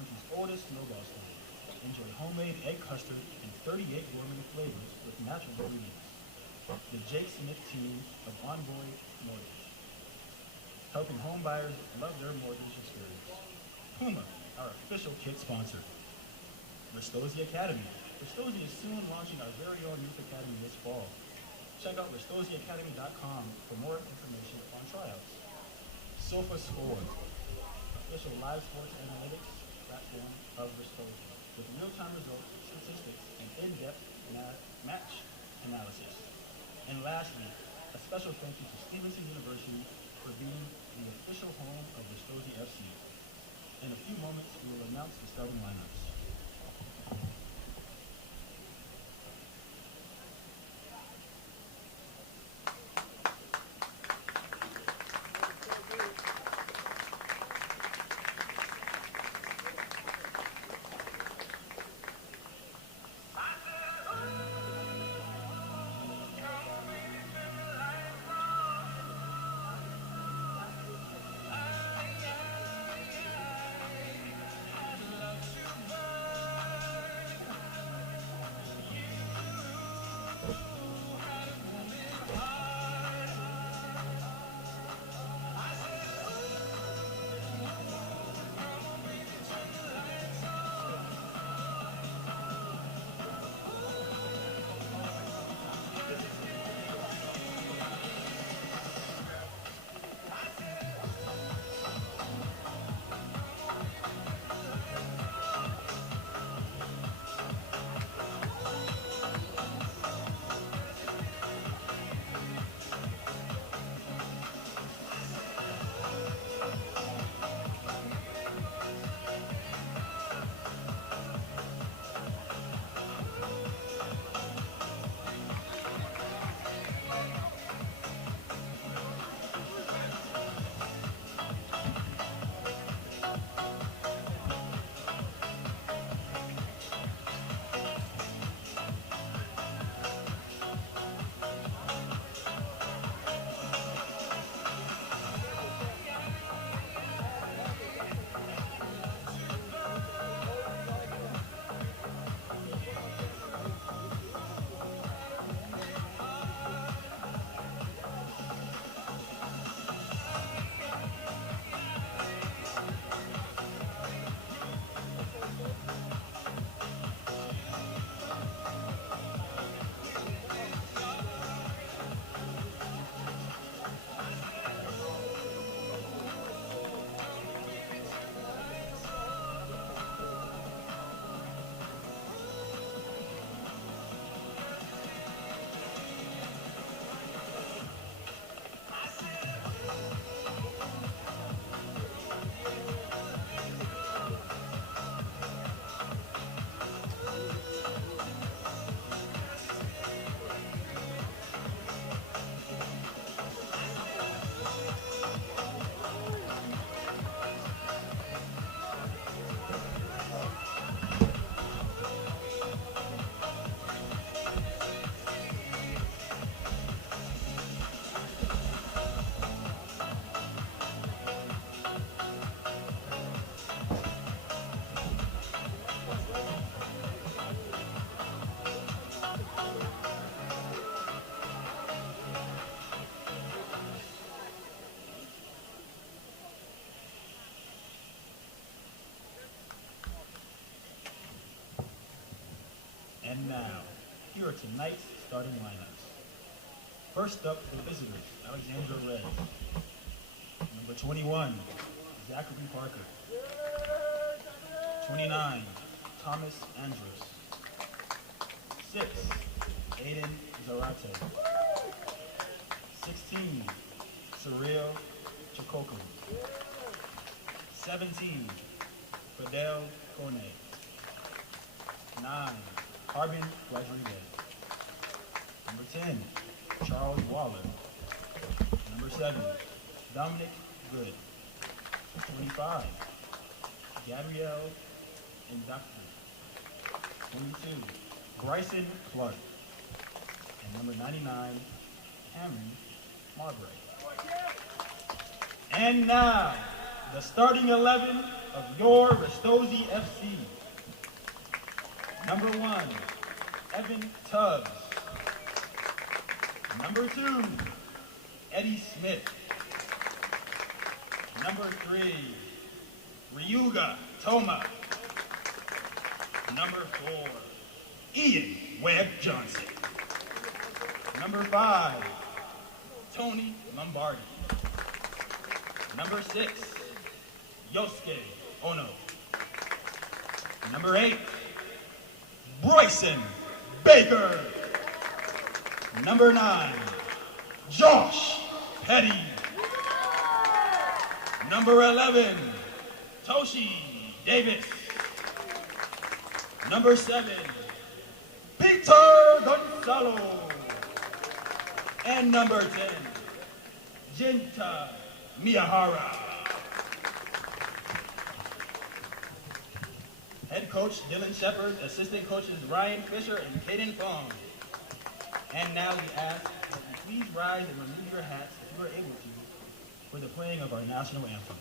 country's oldest snowball stand. Enjoy homemade egg custard in 38 gourmet flavors with natural ingredients. The Jake Smith team of Envoy Mortgage, helping home buyers love their mortgage experience. Puma, our official kit sponsor. Ristozi Academy. Ristozi is soon launching our very own youth academy this fall. Check out RistoziAcademy.com for more information on tryouts. SofaScore, official live sports analytics platform of Ristozi, with real-time results, statistics, and in-depth match analysis. And lastly, a special thank you to Stevenson University for being the official home of Ristozi FC. In a few moments, we will announce the starting lineups. And now, here are tonight's starting lineups. First up, the visitors, Alexandra Red. Number 21, Zachary Parker. 29, Thomas Andrus. 6, Aiden Zarate. 16, Surreal Chikoku. 17, Fidel Kone. 9, Harbin Rodriguez. Number 10, Charles Waller. Number 7, Dominic Good. 25, Gabrielle Indoctor. 22, Bryson Clark. And number 99, Cameron Marbury. And now, The starting 11 of your Ristozi FC. Number 1, Evan Tubbs. Number 2, Eddie Smith. Number 3, Ryuga Toma. Number 4, Ian Webb Johnson. Number 5, Tony Lombardi. Number 6, Yosuke Ono. Number 8, Bryson Baker. Number 9, Josh Petty. Number 11, Toshi Davis. Number 7, Peter Gonzalo. And number 10, Jinta Miyahara. Head coach Dylan Shepard, assistant coaches Ryan Fisher and Caden Fong. And now we ask that you please rise and remove your hats if you are able to for the playing of our national anthem.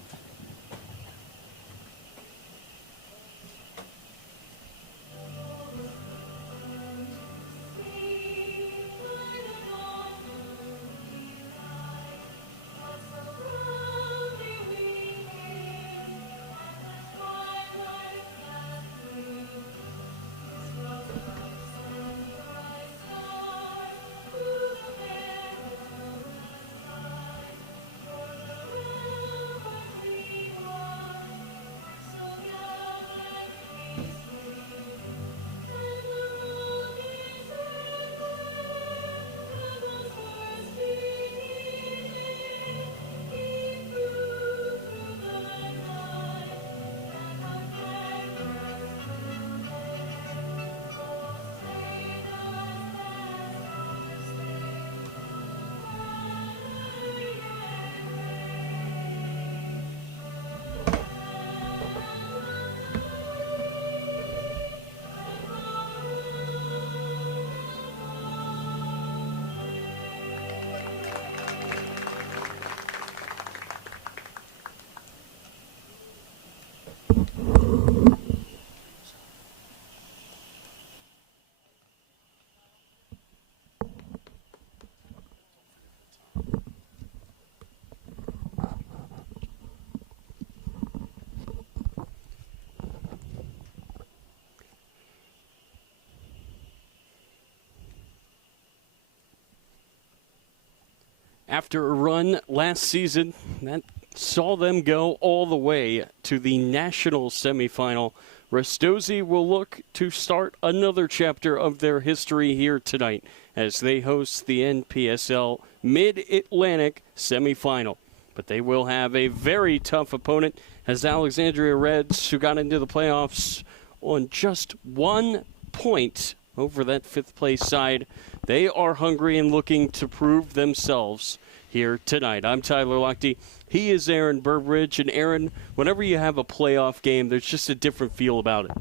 After a run last season that saw them go all the way to the national semifinal, Ristozi will look to start another chapter of their history here tonight as they host the NPSL Mid-Atlantic semifinal. But they will have a very tough opponent as Alexandria Reds, who got into the playoffs on just 1 point over that fifth-place side. They are hungry and looking to prove themselves here tonight. I'm Tyler Lochte. He is Aaron Burbridge. And Aaron, whenever you have a playoff game, there's just a different feel about it.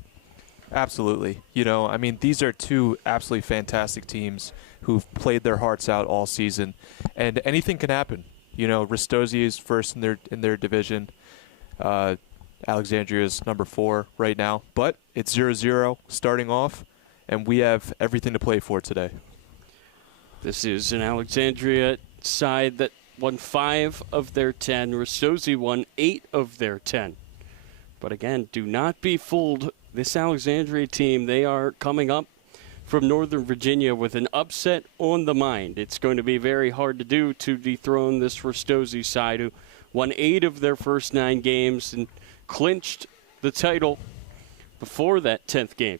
Absolutely. You know, I mean, these are two absolutely fantastic teams who've played their hearts out all season, and anything can happen. You know, Ristozi is first in their division. Alexandria is number 4 right now, but it's 0-0 starting off, and we have everything to play for today. This is an Alexandria side that won 5 of their 10. Ristozi won 8 of their 10. But again, do not be fooled. This Alexandria team, they are coming up from Northern Virginia with an upset on the mind. It's going to be very hard to do to dethrone this Ristozi side, who won 8 of their first 9 games and clinched the title before that 10th game.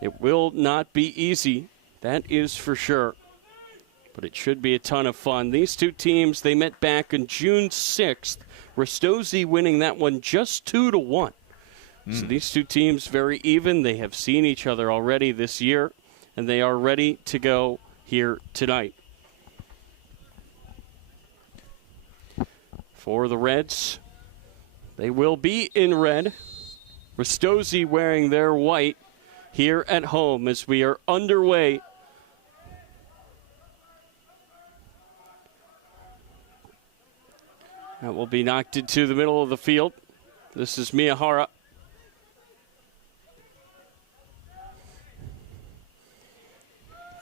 It will not be easy, that is for sure. But it should be a ton of fun. These two teams, they met back on June 6th. Ristozi winning that one just 2-1. So these two teams very even. They have seen each other already this year, and they are ready to go here tonight. For the Reds, they will be in red. Ristozi wearing their white here at home as we are underway. That will be knocked into the middle of the field. This is Miyahara.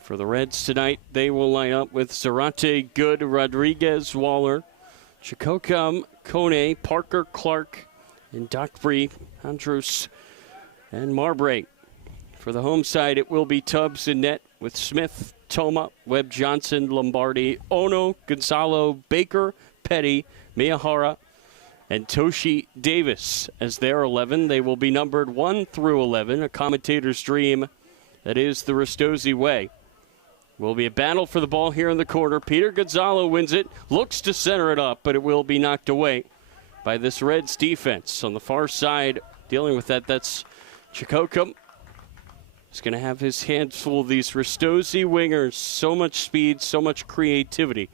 For the Reds tonight, they will line up with Zarate, Good, Rodriguez, Waller, Chikokam, Kone, Parker, Clark, and Dockery, Andrews, and Marbury. For the home side, it will be Tubbs and net with Smith, Toma, Webb Johnson, Lombardi, Ono, Gonzalo, Baker, Petty, Miyahara, and Toshi Davis. As their 11, they will be numbered 1 through 11, a commentator's dream. That is the Ristozi way. Will be a battle for the ball here in the corner. Peter Gonzalo wins it, looks to center it up, but it will be knocked away by this Reds defense. On the far side, dealing with that, that's Chikokam. He's going to have his hands full of these Ristozi wingers. So much speed, so much creativity.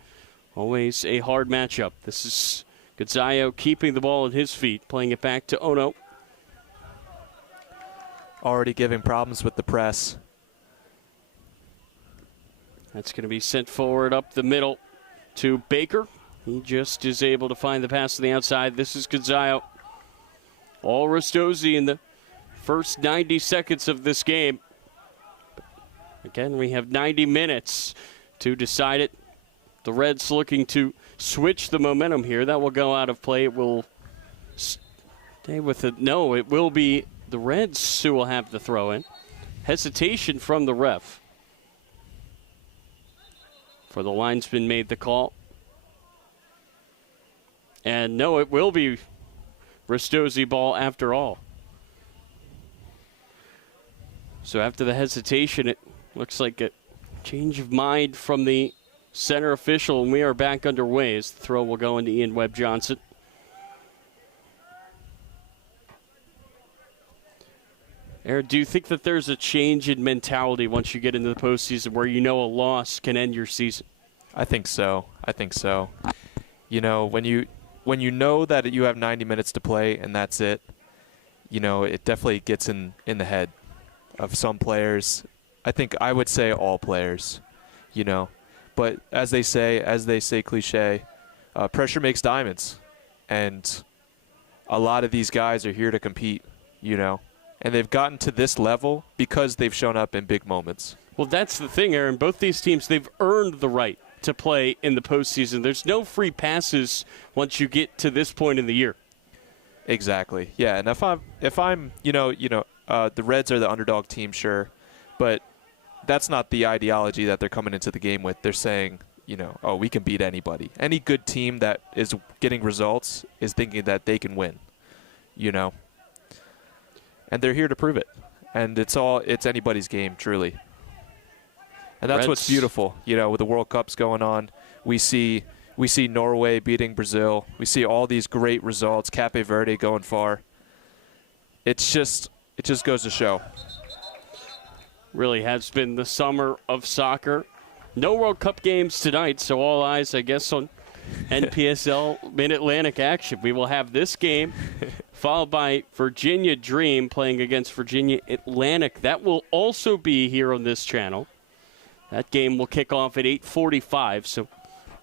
Always a hard matchup. This is Gonzalo keeping the ball at his feet, playing it back to Ono. Already giving problems with the press. That's going to be sent forward up the middle to Baker. He just is able to find the pass to the outside. This is Gonzalo. All Ristozi in the first 90 seconds of this game. Again, we have 90 minutes to decide it. The Reds looking to switch the momentum here. That will go out of play. It will stay with it. No, it will be the Reds who will have the throw in. Hesitation from the ref. For the linesman made the call. And no, it will be Ristozi ball after all. So after the hesitation, it looks like a change of mind from the center official, and we are back underway as the throw will go into Ian Webb Johnson. Aaron, do you think that there's a change in mentality once you get into the postseason where you know a loss can end your season? I think so. You know, when you know that you have 90 minutes to play and that's it, you know, it definitely gets in the head of some players. I think I would say all players, you know. But as they say cliche, pressure makes diamonds. And a lot of these guys are here to compete, you know. And they've gotten to this level because they've shown up in big moments. Well, that's the thing, Aaron. Both these teams, they've earned the right to play in the postseason. There's no free passes once you get to this point in the year. Exactly. Yeah, and if I'm, the Reds are the underdog team, sure, but that's not the ideology that they're coming into the game with. They're saying, you know, oh, we can beat anybody. Any good team that is getting results is thinking that they can win, you know. And they're here to prove it. And it's anybody's game, truly. And that's what's beautiful, you know, with the World Cups going on. We see Norway beating Brazil. We see all these great results, Cape Verde going far. It just goes to show. Really has been the summer of soccer. No World Cup games tonight, so all eyes, I guess, on NPSL Mid-Atlantic action. We will have this game followed by Virginia Dream playing against Virginia Atlantic. That will also be here on this channel. That game will kick off at 8:45, so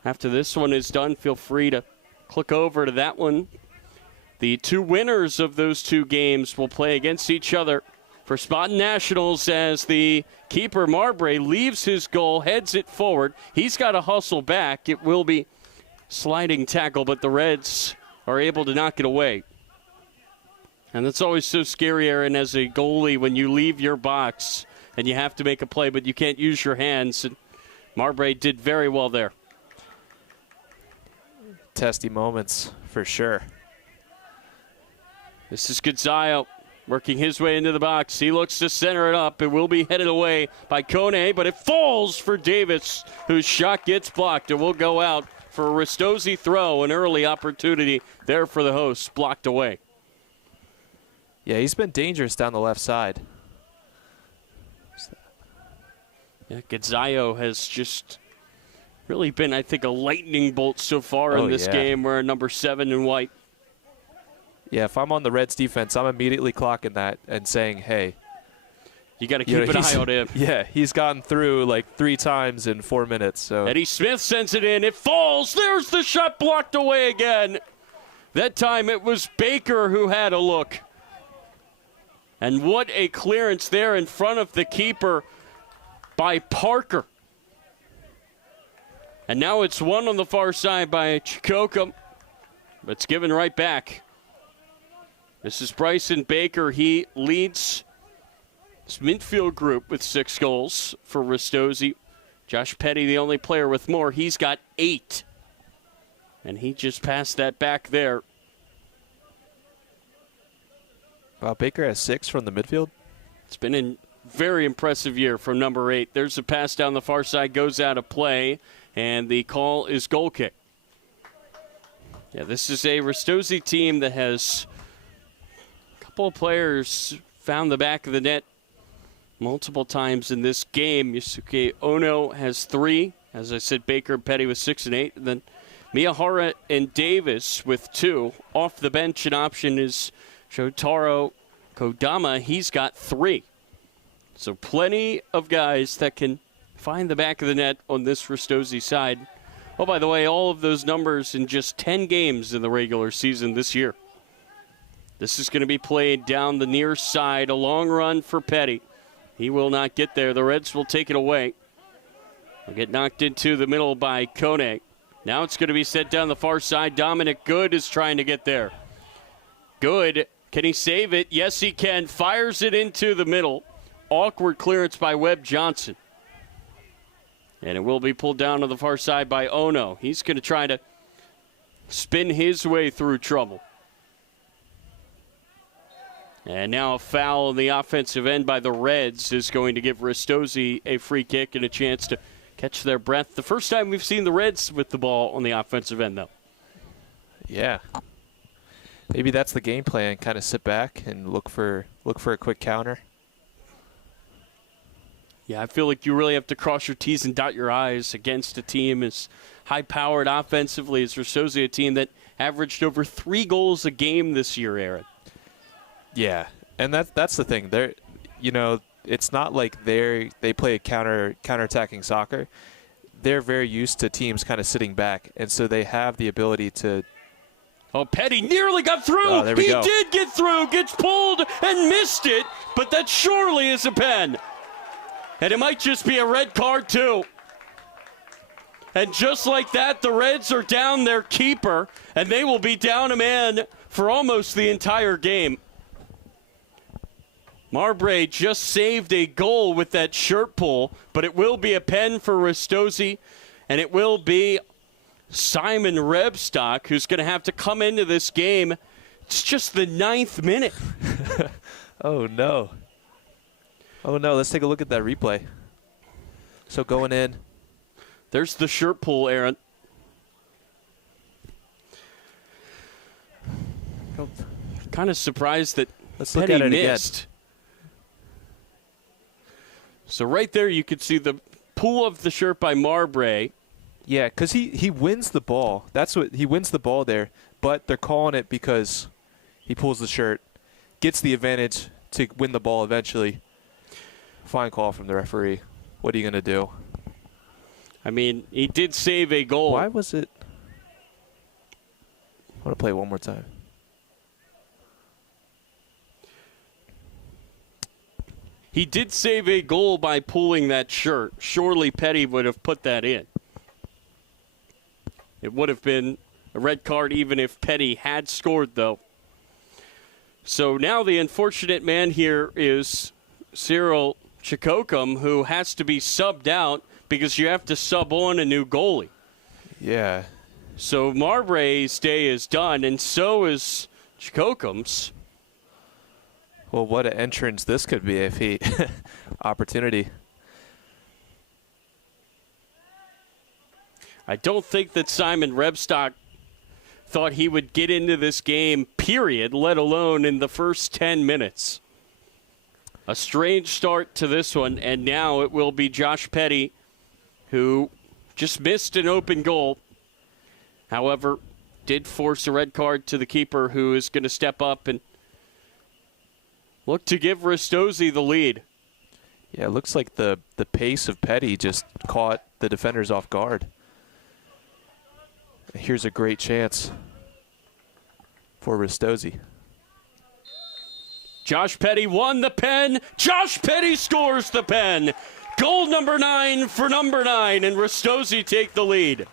after this one is done, feel free to click over to that one. The two winners of those two games will play against each other for Spartan Nationals as the keeper, Marbury, leaves his goal, heads it forward. He's got to hustle back. It will be sliding tackle, but the Reds are able to knock it away. And that's always so scary, Aaron, as a goalie when you leave your box and you have to make a play, but you can't use your hands. And Marbury did very well there. Testy moments, for sure. This is Gonzalo working his way into the box. He looks to center it up. It will be headed away by Kone, but it falls for Davis, whose shot gets blocked. It will go out for a Ristozi throw, an early opportunity there for the hosts, blocked away. Yeah, he's been dangerous down the left side. Yeah, Gonzalo has just really been, I think, a lightning bolt so far in this game. We're number 7 in white. Yeah, if I'm on the Reds defense, I'm immediately clocking that and saying, hey. You got to keep an eye on him. Yeah, he's gotten through like 3 times in 4 minutes. So Eddie Smith sends it in. It falls. There's the shot blocked away again. That time it was Baker who had a look. And what a clearance there in front of the keeper by Parker. And now it's one on the far side by Chikokum. But it's given right back. This is Bryson Baker. He leads this midfield group with 6 goals for Ristozi. Josh Petty, the only player with more. He's got 8. And he just passed that back there. Wow, Baker has 6 from the midfield. It's been a very impressive year from number 8. There's a pass down the far side, goes out of play, and the call is goal kick. Yeah, this is a Ristozi team that has a couple of players found the back of the net multiple times in this game. Yusuke Ono has 3. As I said, Baker and Petty with 6 and 8. And then Miyahara and Davis with 2. Off the bench, an option is Shotaro Kodama. He's got 3. So plenty of guys that can find the back of the net on this Ristozi side. Oh, by the way, all of those numbers in just 10 games in the regular season this year. This is going to be played down the near side. A long run for Petty. He will not get there. The Reds will take it away. Will get knocked into the middle by Kone. Now it's going to be set down the far side. Dominic Good is trying to get there. Good. Can he save it? Yes, he can. Fires it into the middle. Awkward clearance by Webb Johnson. And it will be pulled down to the far side by Ono. He's going to try to spin his way through trouble. And now a foul on the offensive end by the Reds is going to give Ristozi a free kick and a chance to catch their breath. The first time we've seen the Reds with the ball on the offensive end, though. Yeah. Maybe that's the game plan, kind of sit back and look for a quick counter. Yeah, I feel like you really have to cross your T's and dot your I's against a team as high-powered offensively as Ristozi, a team that averaged over 3 goals a game this year, Aaron. Yeah, and that's the thing. They're, it's not like they play a counterattacking soccer. They're very used to teams kind of sitting back, and so they have the ability to. Oh, Petty nearly got through. Oh, there we go. He did get through, gets pulled and missed it, but that surely is a pen. And it might just be a red card, too. And just like that, the Reds are down their keeper, and they will be down a man for almost the entire game. Marbre just saved a goal with that shirt pull, but it will be a pen for Ristozi, and it will be Simon Rebstock who's going to have to come into this game. It's just the 9th minute. Oh, no. Oh, no. Let's take a look at that replay. So going in. There's the shirt pull, Aaron. Kind of surprised that Let's Petty look at it missed. again. So right there you could see the pull of the shirt by Marbre. Yeah, because he wins the ball. He wins the ball there, but they're calling it because he pulls the shirt, gets the advantage to win the ball eventually. Fine call from the referee. What are you going to do? I mean, he did save a goal. Why was it? I want to play it one more time. He did save a goal by pulling that shirt. Surely Petty would have put that in. It would have been a red card even if Petty had scored, though. So now the unfortunate man here is Cyril Chikokum, who has to be subbed out because you have to sub on a new goalie. Yeah. So Marbre's day is done, and so is Chikokum's. Well, what an entrance this could be if he opportunity. I don't think that Simon Rebstock thought he would get into this game, period, let alone in the first 10 minutes. A strange start to this one, and now it will be Josh Petty, who just missed an open goal. However, did force a red card to the keeper, who is going to step up and look to give Ristozi the lead. Yeah, it looks like the pace of Petty just caught the defenders off guard. Here's a great chance. for Ristozi. Josh Petty won the pen. Josh Petty scores the pen. Goal number 9 for number 9, and Ristozi take the lead.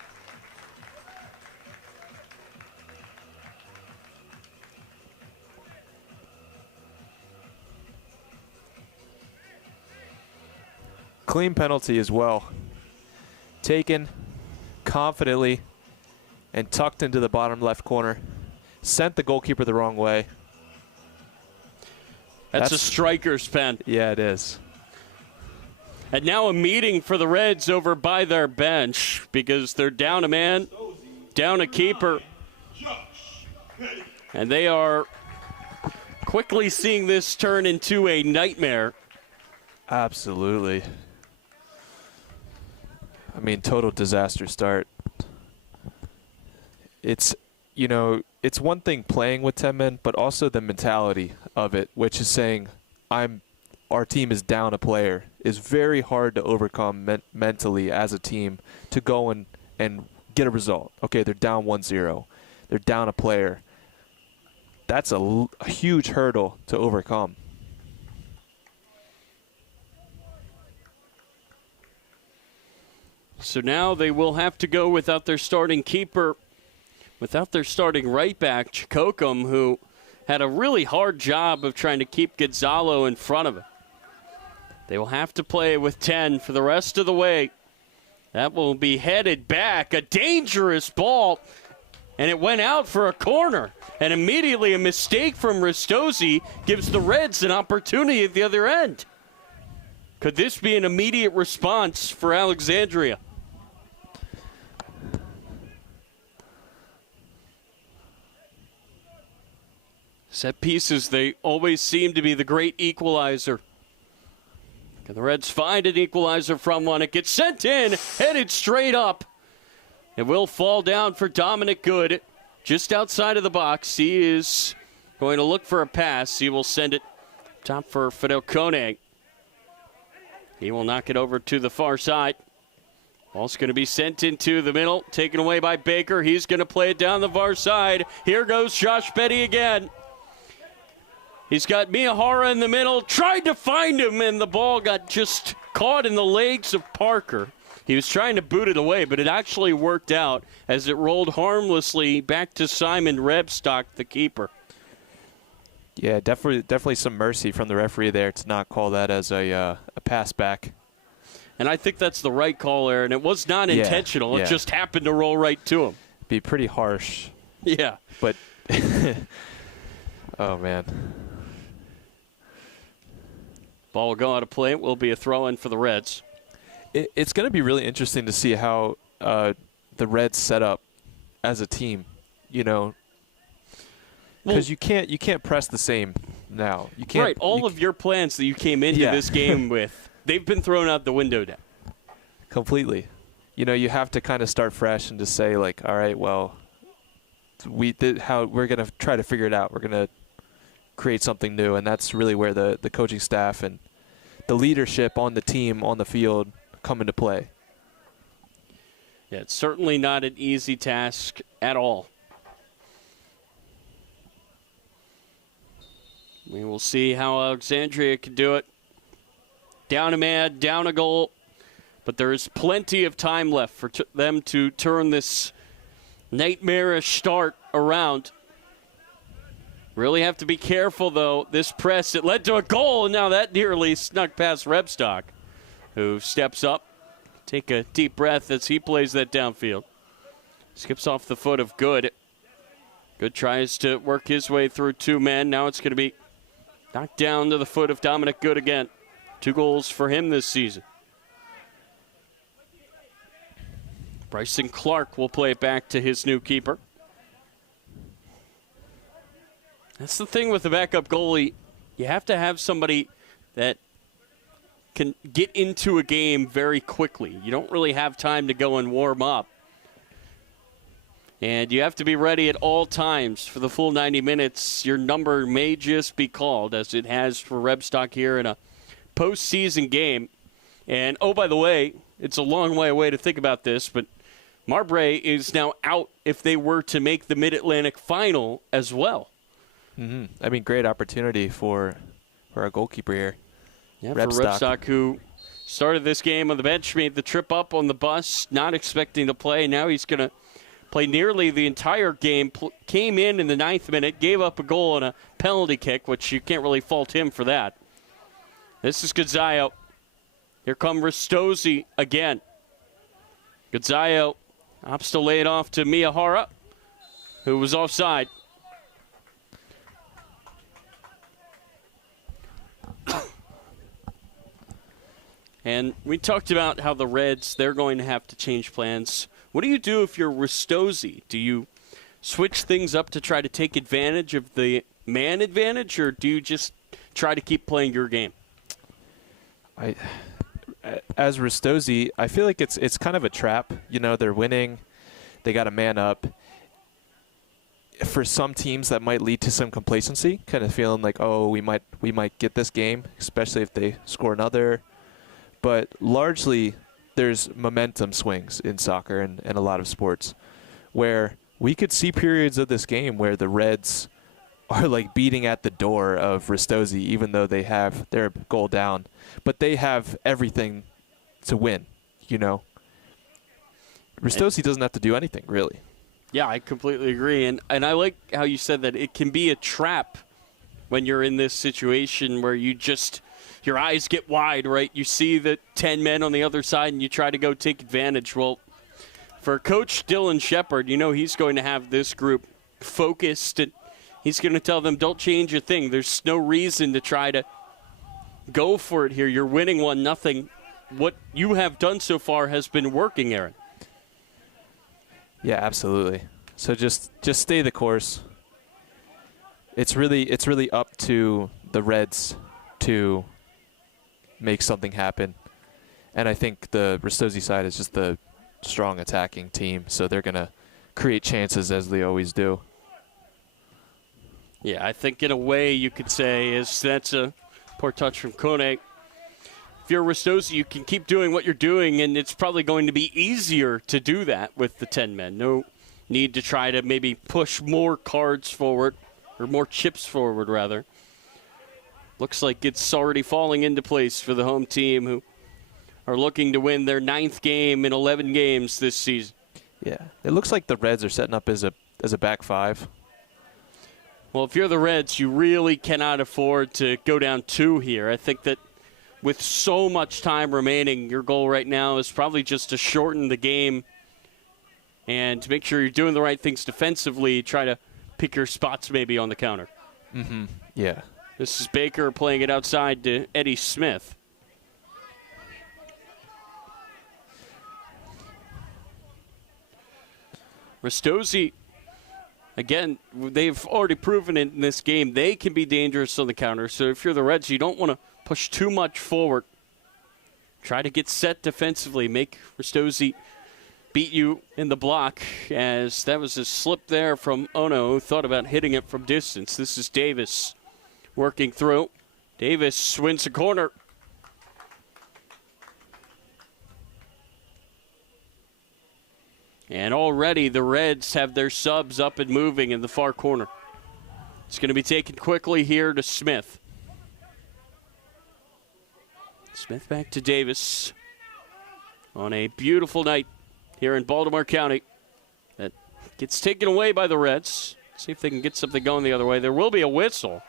Clean penalty as well. Taken confidently and tucked into the bottom left corner. Sent the goalkeeper the wrong way. That's a striker's pen. Yeah, it is. And now a meeting for the Reds over by their bench because they're down a man, down a keeper. And they are quickly seeing this turn into a nightmare. Absolutely. I mean, total disaster start. It's, you know, it's one thing playing with 10 men, but also the mentality of it, which is saying our team is down a player, is very hard to overcome mentally as a team to go and get a result. Okay, they're down 1-0. They're down a player. That's a huge hurdle to overcome. So now they will have to go without their starting keeper, without their starting right back, Chikokum, who had a really hard job of trying to keep Gonzalo in front of him. They will have to play with 10 for the rest of the way. That will be headed back. A dangerous ball, and it went out for a corner. And immediately a mistake from Ristozi gives the Reds an opportunity at the other end. Could this be an immediate response for Alexandria? Set pieces, they always seem to be the great equalizer. Can the Reds find an equalizer from one? It gets sent in, headed straight up. It will fall down for Dominic Good, just outside of the box. He is going to look for a pass. He will send it top for Fidel Kone. He will knock it over to the far side. Ball's going to be sent into the middle, taken away by Baker. He's going to play it down the far side. Here goes Josh Petty again. He's got Miyahara in the middle, tried to find him, and the ball got just caught in the legs of Parker. He was trying to boot it away, but it actually worked out as it rolled harmlessly back to Simon Rebstock, the keeper. Yeah, definitely some mercy from the referee there to not call that as a pass back. And I think that's the right call there, and it was not intentional. Yeah. It just happened to roll right to him. Be pretty harsh. Yeah. But, oh, man. Ball will go out of play. It will be a throw-in for the Reds. It's going to be really interesting to see how the Reds set up as a team, you know, because you can't press the same now. You can't. Right. All of your plans that you came into this game with, they've been thrown out the window now. Completely. You know, you have to kind of start fresh and just say, like, all right, well, we're going to try to figure it out. We're going to create something new, and that's really where the coaching staff and the leadership on the team, on the field, come into play. Yeah, it's certainly not an easy task at all. We will see how Alexandria can do it. Down a man, down a goal, but there is plenty of time left for them to turn this nightmarish start around. Really have to be careful, though. This press, it led to a goal, and now that nearly snuck past Rebstock, who steps up. Take a deep breath as he plays that downfield. Skips off the foot of Good. Good tries to work his way through 2 men. Now it's going to be knocked down to the foot of Dominic Good again. 2 goals for him this season. Bryson Clark will play it back to his new keeper. That's the thing with the backup goalie. You have to have somebody that can get into a game very quickly. You don't really have time to go and warm up. And you have to be ready at all times for the full 90 minutes. Your number may just be called, as it has for Rebstock here in a postseason game. And, oh, by the way, it's a long way away to think about this, but Marbury is now out if they were to make the Mid-Atlantic final as well. I mean, great opportunity for our goalkeeper here. Yeah, for Repstock, who started this game on the bench, made the trip up on the bus, not expecting to play. Now he's going to play nearly the entire game. Came in the 9th minute, gave up a goal and a penalty kick, which you can't really fault him for that. This is Gonzayo. Here come Ristozi again. Gonzayo opts to lay it off to Miyahara, who was offside. And we talked about how the Reds, they're going to have to change plans. What do you do if you're Ristozi? Do you switch things up to try to take advantage of the man advantage, or do you just try to keep playing your game? As Ristozi, I feel like it's kind of a trap. You know, they're winning. They got a man up. For some teams, that might lead to some complacency, kind of feeling like, oh, we might get this game, especially if they score another. But largely, there's momentum swings in soccer and a lot of sports, where we could see periods of this game where the Reds are like beating at the door of Ristozi, even though they have their goal down. But they have everything to win, you know. Ristozi doesn't have to do anything, really. Yeah, I completely agree. And I like how you said that it can be a trap when you're in this situation where you just, your eyes get wide, right? You see the 10 men on the other side and you try to go take advantage. Well, for Coach Dylan Shepard, you know he's going to have this group focused, and he's going to tell them, don't change a thing. There's no reason to try to go for it here. You're winning 1-0. What you have done so far has been working, Aaron. Yeah, absolutely. So just stay the course. It's really up to the Reds to make something happen. And I think the Ristozi side is just the strong attacking team, so they're going to create chances as they always do. Yeah, I think in a way you could say that's a poor touch from Kone. If you're Ristozi, you can keep doing what you're doing, and it's probably going to be easier to do that with the 10 men. No need to try to maybe push more cards forward, or more chips forward, rather. Looks like it's already falling into place for the home team, who are looking to win their 9th game in 11 games this season. Yeah, it looks like the Reds are setting up as a back five. Well, if you're the Reds, you really cannot afford to go down 2 here. I think that with so much time remaining, your goal right now is probably just to shorten the game and to make sure you're doing the right things defensively. Try to pick your spots maybe on the counter. Mm-hmm. Yeah. This is Baker playing it outside to Eddie Smith. Ristozi, again, they've already proven it in this game. They can be dangerous on the counter. So if you're the Reds, you don't want to push too much forward. Try to get set defensively. Make Ristozi beat you in the block, as that was a slip there from Ono, who thought about hitting it from distance. This is Davis working through. Davis wins the corner. And already the Reds have their subs up and moving in the far corner. It's going to be taken quickly here to Smith. Smith back to Davis on a beautiful night here in Baltimore County. That gets taken away by the Reds. See if they can get something going the other way. There will be a whistle.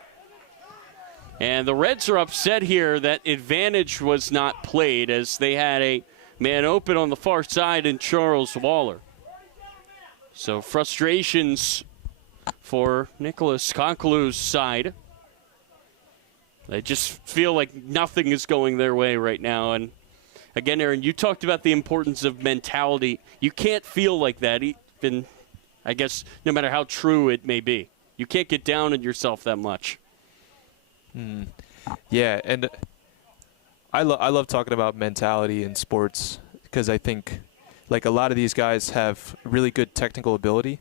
And the Reds are upset here that advantage was not played, as they had a man open on the far side in Charles Waller. So frustrations for Nicholas Konkalu's side. They just feel like nothing is going their way right now. And again, Aaron, you talked about the importance of mentality. You can't feel like that, even, I guess, no matter how true it may be. You can't get down on yourself that much. Yeah, and I love talking about mentality in sports, because I think like a lot of these guys have really good technical ability,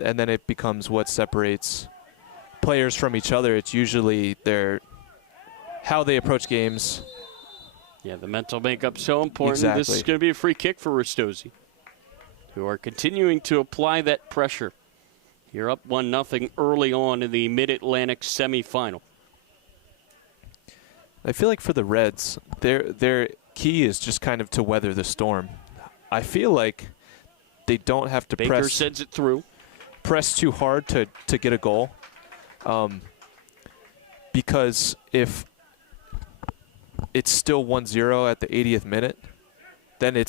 and then it becomes what separates players from each other. It's usually how they approach games. Yeah, the mental makeup so important. Exactly. This is going to be a free kick for Ristozi. who are continuing to apply that pressure. You're up 1-0 early on in the Mid-Atlantic semifinal. I feel like for the Reds, their key is just kind of to weather the storm. I feel like they don't have to Baker sends it through. Press too hard to get a goal. Because if it's still 1-0 at the 80th minute, then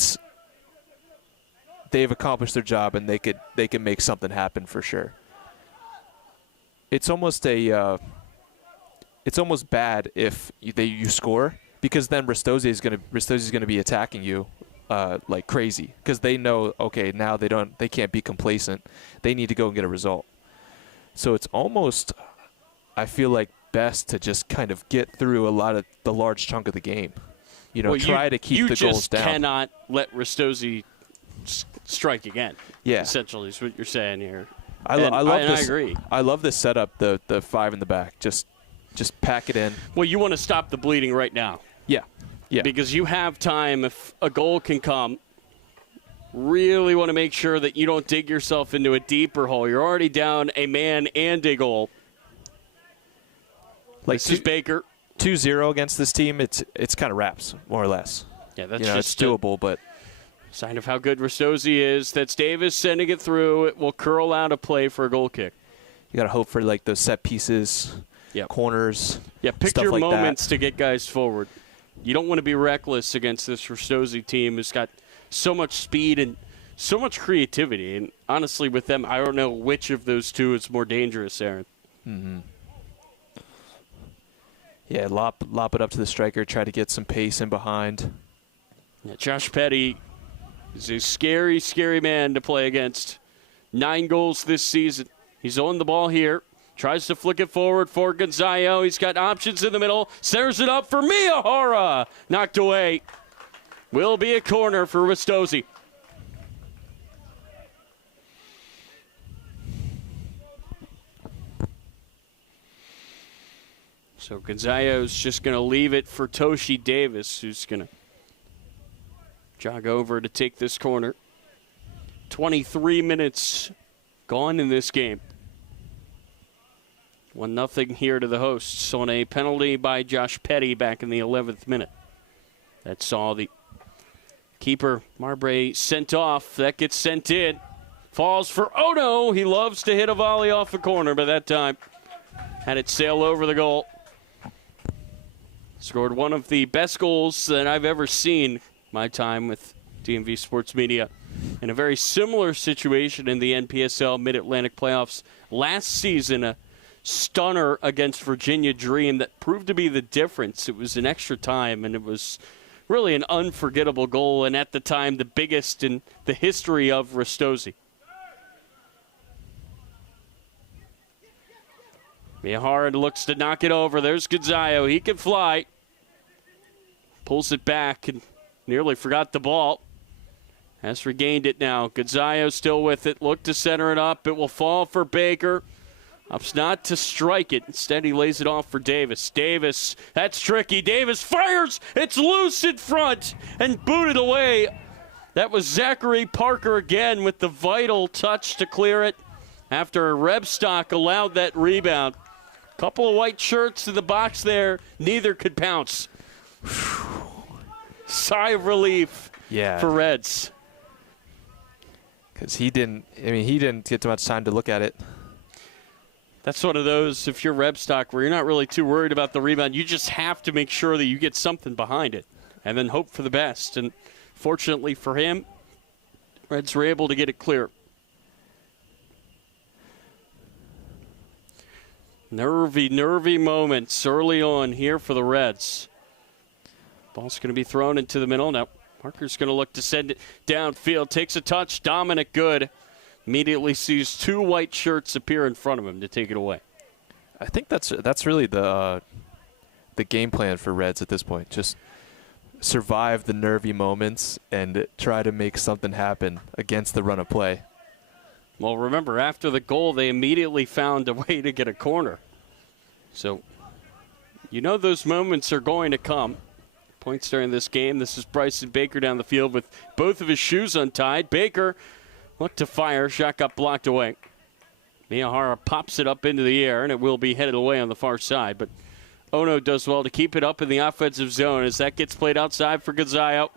they've accomplished their job and they can make something happen for sure. It's almost bad if you score, because then Ristozi is gonna be attacking you like crazy, because they know, okay, now they can't be complacent. They need to go and get a result. So it's almost, I feel like, best to just kind of get through a lot of the large chunk of the game. Try to keep the goals down. You just cannot let Ristozi strike again. Yeah, essentially is what you're saying here. I love this. I agree. I love this setup. The 5 in the back. Just pack it in. Well, you want to stop the bleeding right now. Yeah. Because you have time. If a goal can come, really want to make sure that you don't dig yourself into a deeper hole. You're already down a man and a goal. This is Baker. 2-0 against this team. It's kind of wraps, more or less. Yeah, that's it's doable, but sign of how good Ristozi is. That's Davis sending it through. It will curl out a play for a goal kick. You got to hope for like those set pieces, corners. Yeah, pick stuff your like moments that to get guys forward. You don't want to be reckless against this Ristozi team who's got so much speed and so much creativity. And honestly, with them, I don't know which of those two is more dangerous, Aaron. Mm-hmm. Yeah, lop it up to the striker, try to get some pace in behind. Yeah, Josh Petty is a scary, scary man to play against. 9 goals this season. He's on the ball here. Tries to flick it forward for Gonzayo. He's got options in the middle. Centers it up for Miyahara. Knocked away. Will be a corner for Ristozi. So Gonzayo's just going to leave it for Toshi Davis, who's going to jog over to take this corner. 23 minutes gone in this game. 1-0 here to the hosts on a penalty by Josh Petty back in the 11th minute. That saw the keeper, Marbre, sent off. That gets sent in. Falls for Ono. He loves to hit a volley off the corner, but that time had it sail over the goal. Scored one of the best goals that I've ever seen my time with DMV Sports Media in a very similar situation in the NPSL Mid-Atlantic playoffs last season. A stunner against Virginia Dream that proved to be the difference. It was in extra time, and it was really an unforgettable goal, and at the time the biggest in the history of Ristozi. Miyahara looks to knock it over. There's Gonzayo. He can fly. Pulls it back and nearly forgot the ball. Has regained it now. Gonzayo still with it. Look to center it up. It will fall for Baker. Opts not to strike it. Instead, he lays it off for Davis. Davis, that's tricky. Davis fires. It's loose in front and booted away. That was Zachary Parker again with the vital touch to clear it after Rebstock allowed that rebound. Couple of white shirts in the box there. Neither could pounce. Sigh of relief for Reds. Because he didn't get too much time to look at it. That's one of those, if you're Rebstock, where you're not really too worried about the rebound. You just have to make sure that you get something behind it and then hope for the best. And fortunately for him, Reds were able to get it clear. Nervy moments early on here for the Reds. Ball's going to be thrown into the middle. Now, Parker's going to look to send it downfield. Takes a touch. Dominic Good immediately sees 2 white shirts appear in front of him to take it away. I think that's really the game plan for Reds at this point. Just survive the nervy moments and try to make something happen against the run of play. Well, remember, after the goal, they immediately found a way to get a corner. So, you know those moments are going to come. Points during this game. This is Bryson Baker down the field with both of his shoes untied. Baker look to fire. Shot got blocked away. Miyahara pops it up into the air, and it will be headed away on the far side. But Ono does well to keep it up in the offensive zone as that gets played outside for Gonzayo.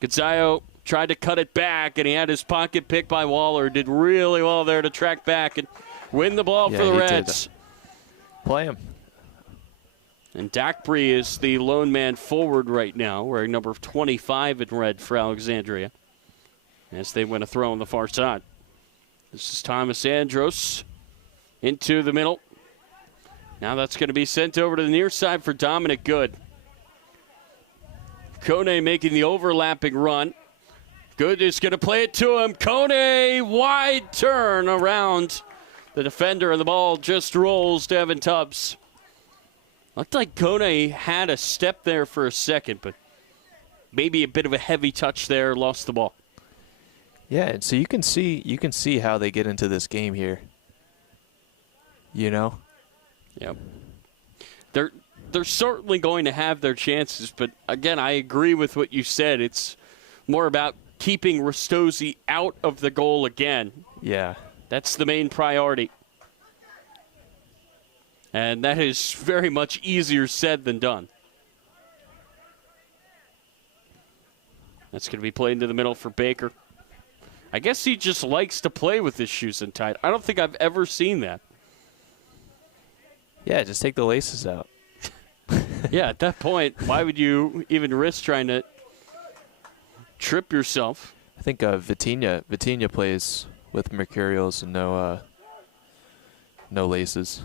Gonzayo tried to cut it back, and he had his pocket picked by Waller. Did really well there to track back and win the ball for the Reds. Play him. And Dakbree is the lone man forward right now, wearing number 25 in red for Alexandria, as they win a throw on the far side. This is Thomas Andros into the middle. Now that's going to be sent over to the near side for Dominic Good. Kone making the overlapping run. Good is going to play it to him. Kone, wide turn around the defender, and the ball just rolls to Evan Tubbs. Looked like Kone had a step there for a second, but maybe a bit of a heavy touch there, lost the ball. Yeah, and so you can see how they get into this game here. You know? Yep. They're certainly going to have their chances, but again, I agree with what you said. It's more about keeping Ristozi out of the goal again. Yeah. That's the main priority. And that is very much easier said than done. That's going to be played into the middle for Baker. I guess he just likes to play with his shoes untied. I don't think I've ever seen that. Yeah, just take the laces out. Yeah, at that point, why would you even risk trying to trip yourself? I think Vitinha plays with Mercurials and no laces.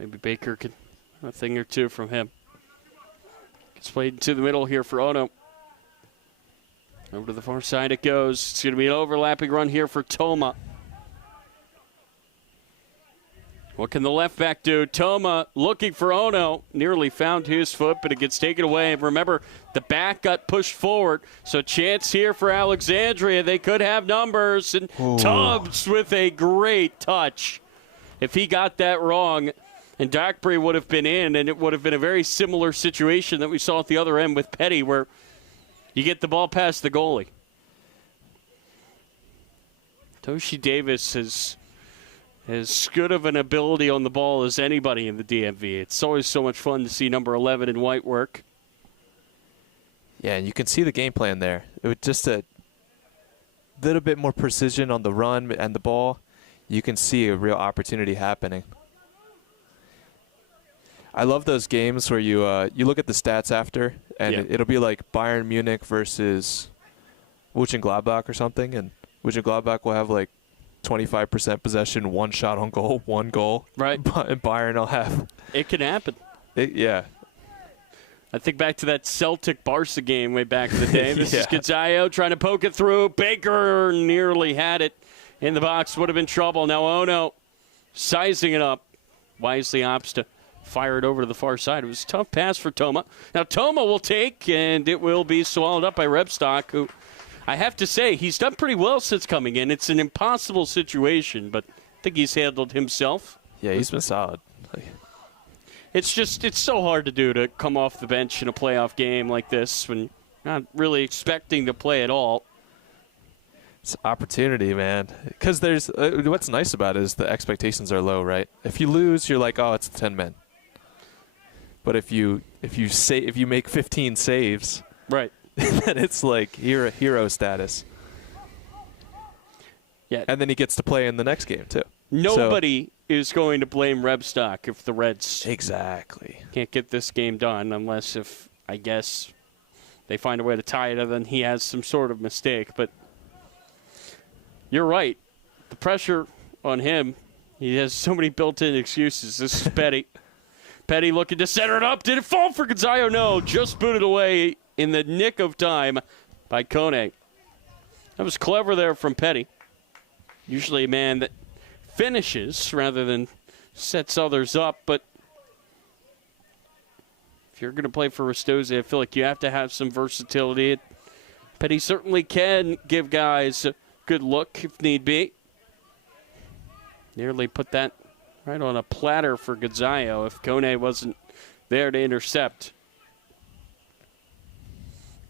Maybe Baker could a thing or two from him. Gets played into the middle here for Ono. Over to the far side it goes. It's going to be an overlapping run here for Toma. What can the left back do? Toma looking for Ono. Nearly found his foot, but it gets taken away. And remember, the back got pushed forward. So chance here for Alexandria. They could have numbers. And Tubbs with a great touch. If he got that wrong, and Dakbree would have been in, and it would have been a very similar situation that we saw at the other end with Petty, where you get the ball past the goalie. Toshi Davis has as good of an ability on the ball as anybody in the DMV. It's always so much fun to see number 11 in white work. Yeah, and you can see the game plan there. It was just a little bit more precision on the run and the ball. You can see a real opportunity happening. I love those games where you look at the stats after, and it'll be like Bayern Munich versus Mönchengladbach or something, and Mönchengladbach will have like 25% possession, one shot on goal, one goal. Right. And Bayern will have. It can happen. Yeah. I think back to that Celtic-Barca game way back in the day. This is Gonzayo trying to poke it through. Baker nearly had it in the box. Would have been trouble. Now Ono sizing it up. Wisely opts to fire it over to the far side. It was a tough pass for Toma. Now Toma will take, and it will be swallowed up by Rebstock, who I have to say he's done pretty well since coming in. It's an impossible situation, but I think he's handled himself. Yeah, he's been solid. It's so hard to do to come off the bench in a playoff game like this when you're not really expecting to play at all. It's opportunity, man. Because there's what's nice about it is the expectations are low, right? If you lose, you're like, oh, it's 10 men. But if you make 15 saves, right, then it's like hero status. Yeah, and then he gets to play in the next game too. Nobody is going to blame Rebstock if the Reds can't get this game done, unless if, I guess, they find a way to tie it, and then he has some sort of mistake. But you're right. The pressure on him, he has so many built-in excuses. This is Petty. Petty looking to center it up. Did it fall for Gonzayo? No, just booted away in the nick of time by Kone. That was clever there from Petty. Usually a man that finishes rather than sets others up, but if you're going to play for Ristozi, I feel like you have to have some versatility. Petty certainly can give guys a good look if need be. Nearly put that right on a platter for Gonzayo if Kone wasn't there to intercept.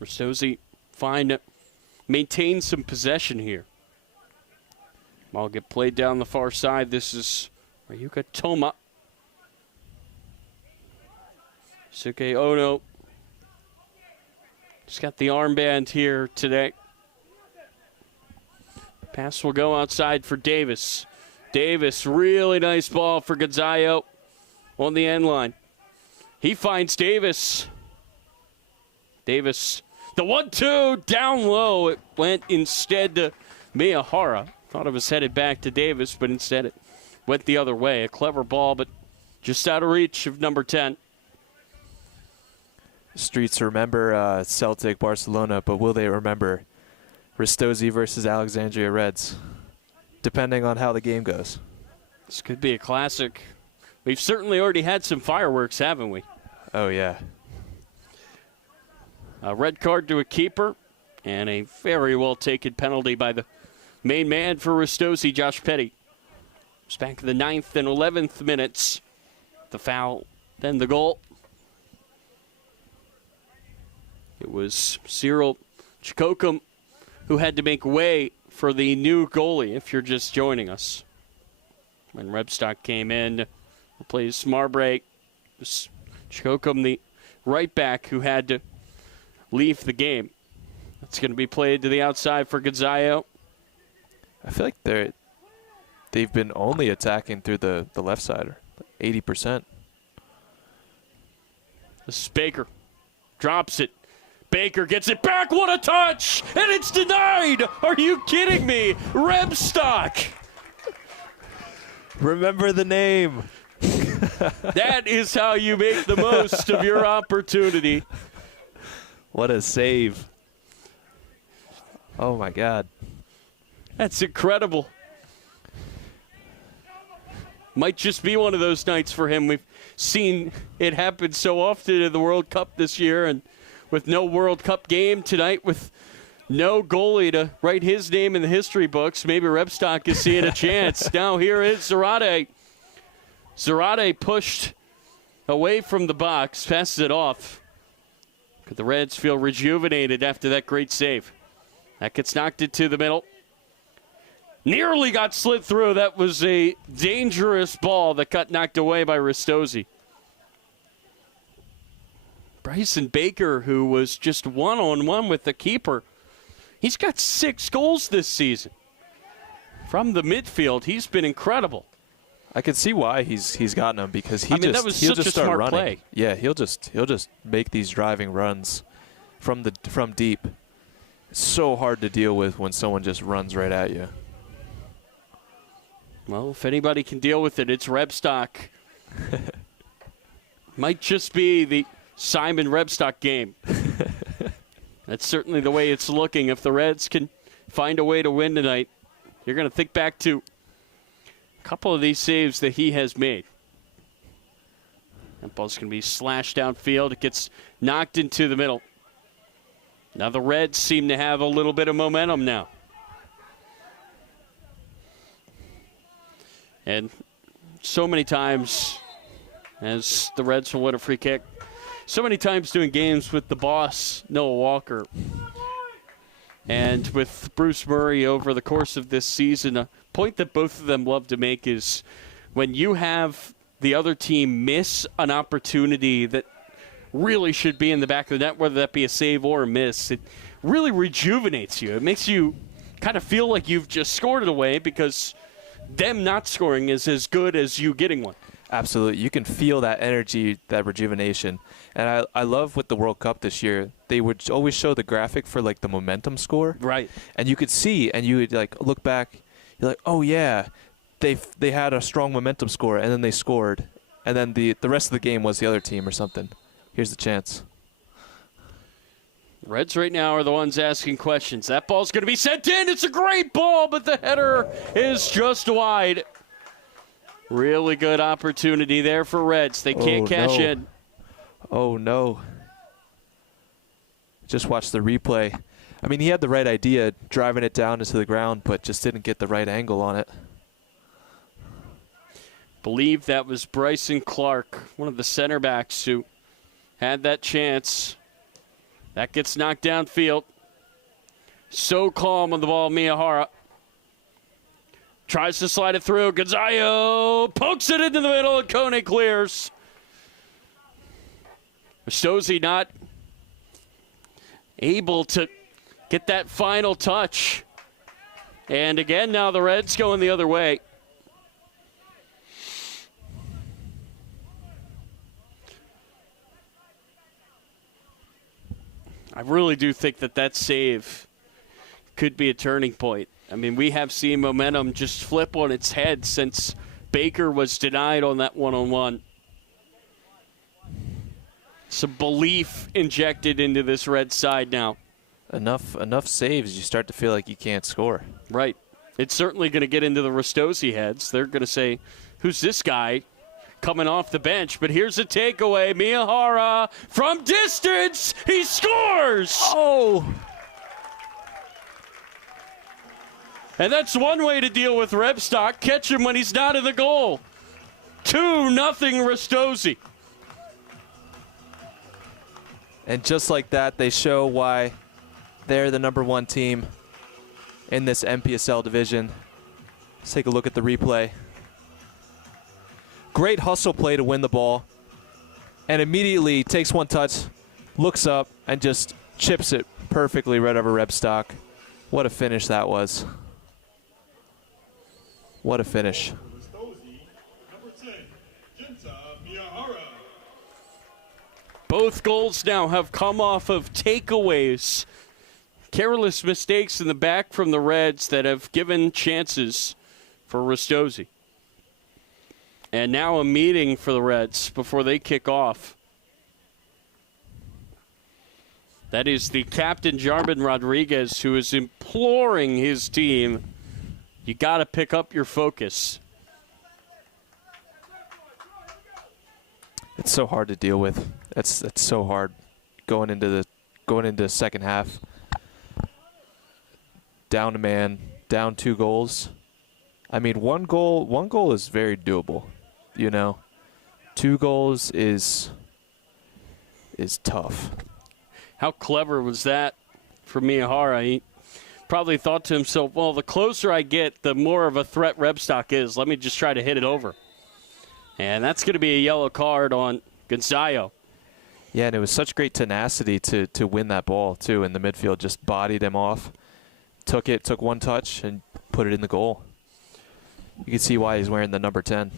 Ristozi find maintain some possession here. Ball get played down the far side. This is Ryuka Toma. Suke Ono. Just got the armband here today. Pass will go outside for Davis. Davis, really nice ball for Gonzayo on the end line. He finds Davis. Davis, the 1-2 down low. It went instead to Miyahara. Thought it was headed back to Davis, but instead it went the other way. A clever ball, but just out of reach of number 10. Streets remember Celtic Barcelona, but will they remember Ristozi versus Alexandria Reds? Depending on how the game goes. This could be a classic. We've certainly already had some fireworks, haven't we? Oh, yeah. A red card to a keeper, and a very well-taken penalty by the main man for Ristozi, Josh Petty. It's back in the 9th and 11th minutes. The foul, then the goal. It was Cyril Chikokum who had to make way for the new goalie, if you're just joining us. When Rebstock came in, replaced Marbre. It was Chikokum, the right back, who had to leave the game. That's going to be played to the outside for Gonzayo. I feel like they've been only attacking through the left side, 80%. This is Baker. Drops it. Baker gets it back. What a touch! And it's denied! Are you kidding me? Rebstock! Remember the name. That is how you make the most of your opportunity. What a save. Oh, my God. That's incredible. Might just be one of those nights for him. We've seen it happen so often in the World Cup this year, and with no World Cup game tonight, with no goalie to write his name in the history books, maybe Rebstock is seeing a chance. Now here is Zarate. Zarate pushed away from the box, passes it off. Could the Reds feel rejuvenated after that great save? That gets knocked into the middle. Nearly got slid through. That was a dangerous ball that got knocked away by Ristozi. Bryson Baker, who was just one-on-one with the keeper, he's got 6 goals this season. From the midfield, he's been incredible. I can see why he's gotten them, because he'll that was just such a start smart running. play. Yeah, he'll just make these driving runs from deep. It's so hard to deal with when someone just runs right at you. Well, if anybody can deal with it, it's Rebstock. Might just be the Simon Rebstock game. That's certainly the way it's looking. If the Reds can find a way to win tonight, you're going to think back to a couple of these saves that he has made. That ball's going to be slashed downfield. It gets knocked into the middle. Now the Reds seem to have a little bit of momentum now. And so many times, as the Reds will win a free kick, so many times doing games with the boss, Noah Walker, and with Bruce Murray over the course of this season, a point that both of them love to make is when you have the other team miss an opportunity that really should be in the back of the net, whether that be a save or a miss, it really rejuvenates you. It makes you kind of feel like you've just scored it away, because them not scoring is as good as you getting one. Absolutely. You can feel that energy, that rejuvenation. And I love with the World Cup this year, they would always show the graphic for, like, the momentum score. Right. And you could see, and you would, like, look back, you're like, oh, yeah, they had a strong momentum score, and then they scored. And then the rest of the game was the other team or something. Here's the chance. Reds right now are the ones asking questions. That ball's going to be sent in. It's a great ball, but the header is just wide. Really good opportunity there for Reds. They can't cash in. Oh, no. Just watch the replay. I mean, he had the right idea, driving it down into the ground, but just didn't get the right angle on it. Believe that was Bryson Clark, one of the center backs, who had that chance. That gets knocked downfield. So calm on the ball, Miyahara. Tries to slide it through. Gonzayo pokes it into the middle, and Kone clears. Ristozi not able to get that final touch. And again, now the Reds going the other way. I really do think that save could be a turning point. I mean, we have seen momentum just flip on its head since Baker was denied on that one-on-one. Some belief injected into this Red side now. Enough saves, you start to feel like you can't score. Right. It's certainly going to get into the Ristozi heads. They're going to say, who's this guy coming off the bench? But here's a takeaway. Miyahara from distance. He scores! Oh! And that's one way to deal with Rebstock. Catch him when he's not in the goal. 2-0 Ristozi. And just like that, they show why they're the #1 team in this NPSL division. Let's take a look at the replay. Great hustle play to win the ball. And immediately takes one touch, looks up, and just chips it perfectly right over Rebstock. What a finish that was. What a finish. Both goals now have come off of takeaways. Careless mistakes in the back from the Reds that have given chances for Ristozi. And now a meeting for the Reds before they kick off. That is the captain, Jarman Rodriguez, who is imploring his team, you got to pick up your focus. It's so hard to deal with. It's so hard going into the second half. Down a man, down 2 goals. I mean, one goal is very doable, you know. 2 goals is tough. How clever was that for Miyahara? He probably thought to himself, well, the closer I get, the more of a threat Rebstock is. Let me just try to hit it over. And that's going to be a yellow card on Gonzayo. Yeah, and it was such great tenacity to win that ball, too, in the midfield. Just bodied him off. Took one touch, and put it in the goal. You can see why he's wearing the number 10.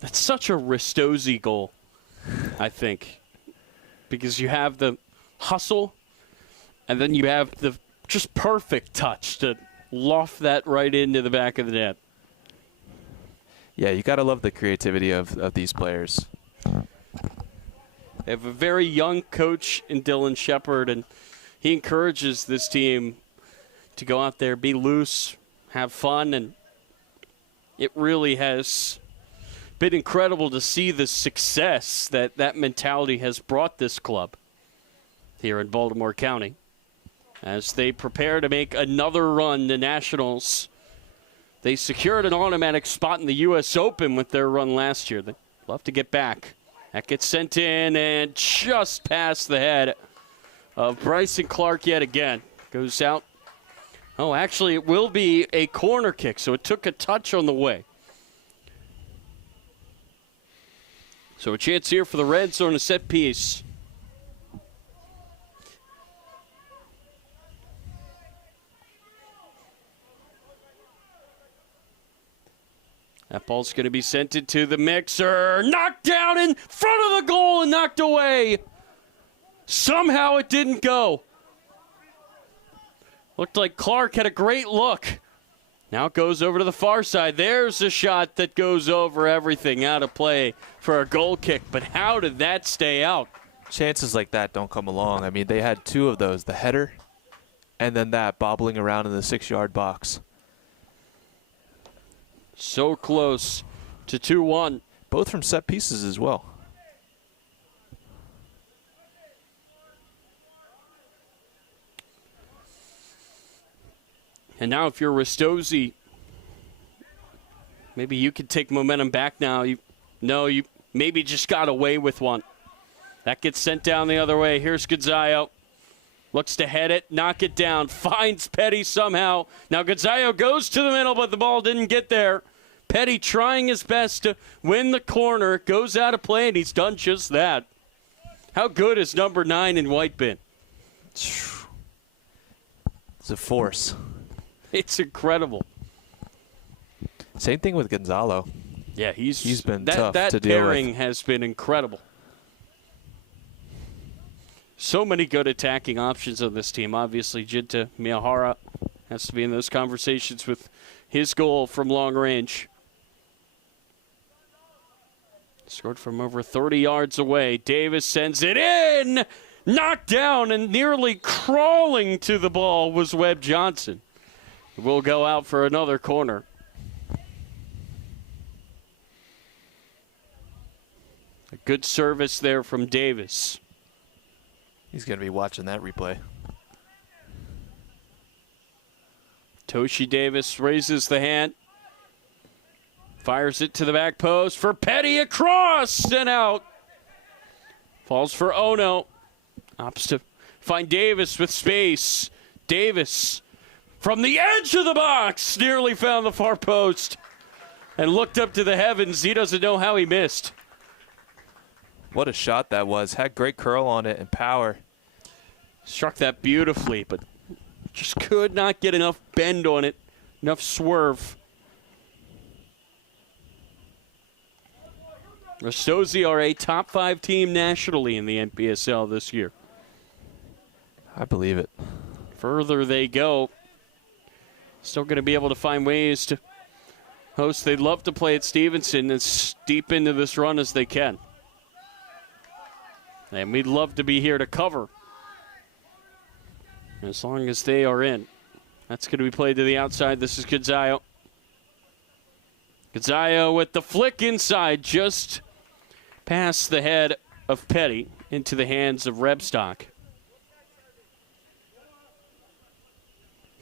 That's such a Ristozi goal, I think. Because you have the hustle, and then you have the just perfect touch to loft that right into the back of the net. Yeah, you got to love the creativity of these players. They have a very young coach in Dylan Shepard, and he encourages this team to go out there, be loose, have fun, and it really has been incredible to see the success that mentality has brought this club here in Baltimore County as they prepare to make another run to nationals. They secured an automatic spot in the U.S. Open with their run last year. They'd love to get back. That gets sent in and just past the head of Bryson Clark yet again. Goes out. Oh, actually, it will be a corner kick, so it took a touch on the way. So a chance here for the Reds on a set piece. That ball's going to be sent into the mixer. Knocked down in front of the goal and knocked away. Somehow it didn't go. Looked like Clark had a great look. Now it goes over to the far side. There's a shot that goes over everything, out of play for a goal kick. But how did that stay out? Chances like that don't come along. I mean, they had 2 of those, the header and then that bobbling around in the 6-yard box. So close to 2-1. Both from set pieces as well. And now if you're Ristozi, maybe you could take momentum back now. You maybe just got away with one. That gets sent down the other way. Here's Gonzayo. Looks to head it, knock it down, finds Petty somehow. Now Gonzayo goes to the middle, but the ball didn't get there. Petty trying his best to win the corner, goes out of play, and he's done just that. How good has number 9 in white been? It's a force. It's incredible. Same thing with Gonzalo. Yeah, he's been tough that to deal with. pairing has been incredible. So many good attacking options on this team. Obviously, Jinta Miyahara has to be in those conversations with his goal from long range. Scored from over 30 yards away. Davis sends it in. Knocked down and nearly crawling to the ball was Webb Johnson. Will go out for another corner. A good service there from Davis. He's going to be watching that replay. Toshi Davis raises the hand. Fires it to the back post for Petty across and out. Falls for Ono. Opts to find Davis with space. Davis from the edge of the box nearly found the far post and looked up to the heavens. He doesn't know how he missed. What a shot that was. Had great curl on it and power. Struck that beautifully, but just could not get enough bend on it, enough swerve. Ristozi are a top 5 team nationally in the NPSL this year. I believe it. Further they go. Still going to be able to find ways to host. They'd love to play at Stevenson as deep into this run as they can. And we'd love to be here to cover as long as they are in. That's going to be played to the outside. This is Gonzayo. Gonzayo with the flick inside, just past the head of Petty into the hands of Rebstock,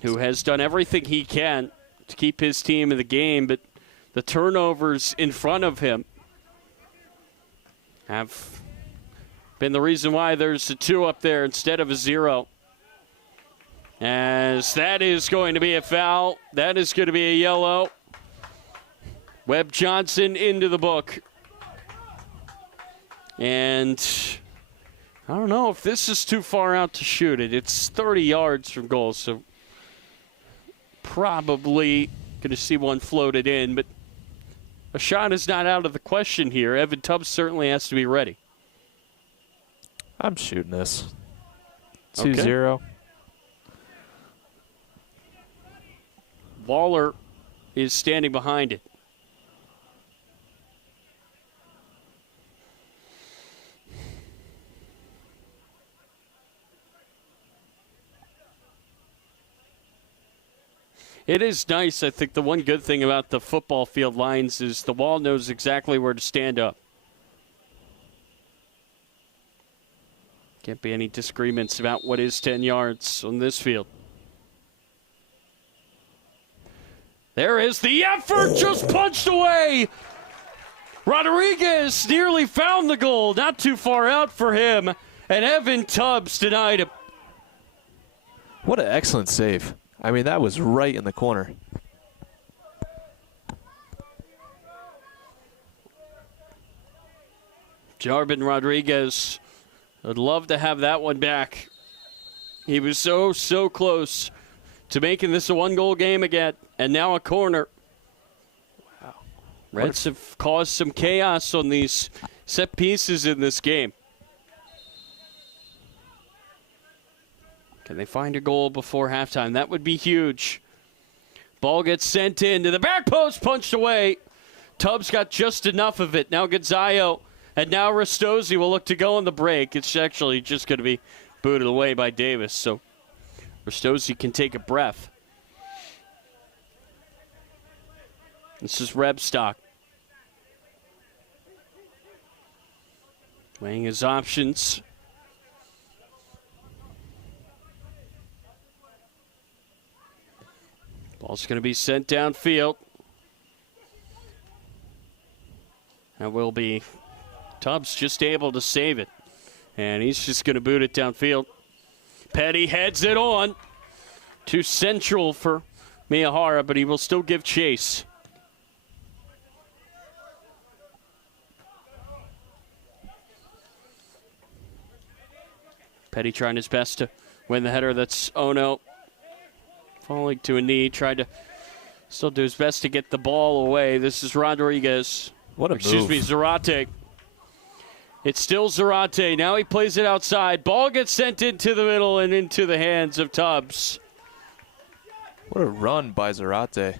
who has done everything he can to keep his team in the game, but the turnovers in front of him have been the reason why there's a 2 up there instead of a 0. As that is going to be a foul. That is going to be a yellow. Webb Johnson into the book. And I don't know if this is too far out to shoot it. It's 30 yards from goal, so probably going to see one floated in. But a shot is not out of the question here. Evan Tubbs certainly has to be ready. I'm shooting this. Okay. 2-0. Waller is standing behind it. It is nice. I think the one good thing about the football field lines is the wall knows exactly where to stand up. Can't be any disagreements about what is 10 yards on this field. There is the effort, just punched away. Rodriguez nearly found the goal, not too far out for him, and Evan Tubbs denied him. What an excellent save. I mean, that was right in the corner. Jarbin Rodriguez would love to have that one back. He was so close to making this a 1-goal game again, and now a corner. Wow. Reds have caused some chaos on these set pieces in this game. Can they find a goal before halftime? That would be huge. Ball gets sent in to the back post, punched away. Tubbs got just enough of it. Now Gonzayo and now Ristozi will look to go on the break. It's actually just going to be booted away by Davis, so Ristozi can take a breath. This is Rebstock. Weighing his options. Ball's going to be sent downfield. That will be Tubbs just able to save it. And he's just going to boot it downfield. Petty heads it on to central for Miyahara, but he will still give chase. Petty trying his best to win the header. That's Ono falling to a knee. Tried to still do his best to get the ball away. This is Rodriguez. What a Excuse me, Zarate. It's still Zarate. Now he plays it outside. Ball gets sent into the middle and into the hands of Tubbs. What a run by Zarate.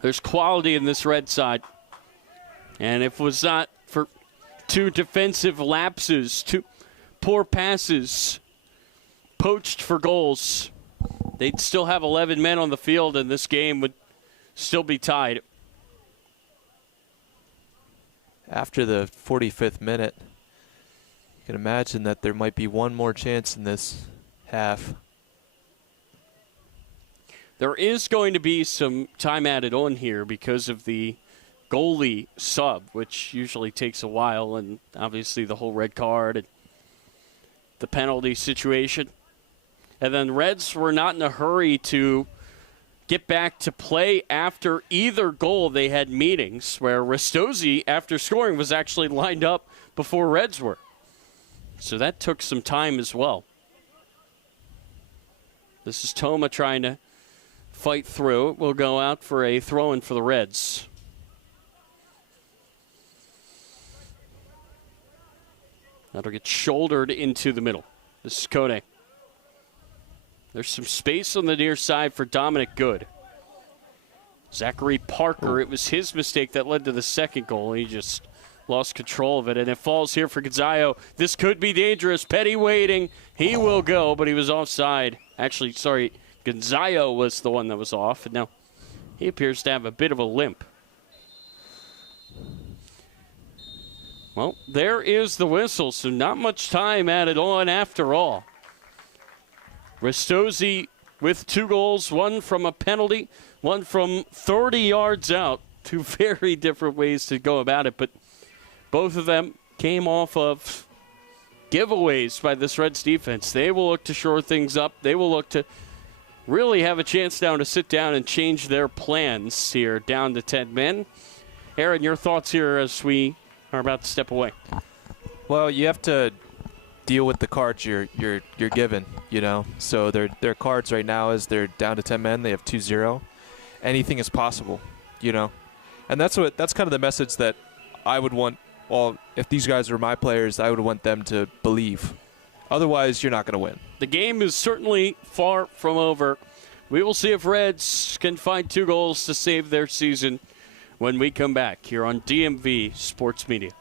There's quality in this red side. And if it was not for two defensive lapses, two poor passes, poached for goals, they'd still have 11 men on the field, and this game would still be tied. After the 45th minute, you can imagine that there might be one more chance in this half. There is going to be some time added on here because of the goalie sub, which usually takes a while, and obviously the whole red card and the penalty situation. And then Reds were not in a hurry to get back to play after either goal. They had meetings where Ristozi, after scoring, was actually lined up before Reds were. So that took some time as well. This is Toma trying to fight through. It will go out for a throw-in for the Reds. That'll get shouldered into the middle. This is Kone. There's some space on the near side for Dominic Good. Zachary Parker, it was his mistake that led to the second goal. He just lost control of it, and it falls here for Gonzayo. This could be dangerous. Petty waiting. He will go, but he was offside. Actually, sorry, Gonzayo was the one that was off, and now he appears to have a bit of a limp. Well, there is the whistle, so not much time added on after all. Ristozi with 2 goals, one from a penalty, one from 30 yards out. Two very different ways to go about it, but both of them came off of giveaways by this Reds defense. They will look to shore things up. They will look to really have a chance now to sit down and change their plans here, down to 10 men. Aaron, your thoughts here as we are about to step away? Well, you have to deal with the cards you're given, you know. So their cards right now is they're down to 10 men. They have 2-0. Anything is possible, you know. And that's kind of the message that I would want. Well, if these guys were my players, I would want them to believe. Otherwise, you're not going to win. The game is certainly far from over. We will see if Reds can find 2 goals to save their season when we come back here on DMV Sports Media.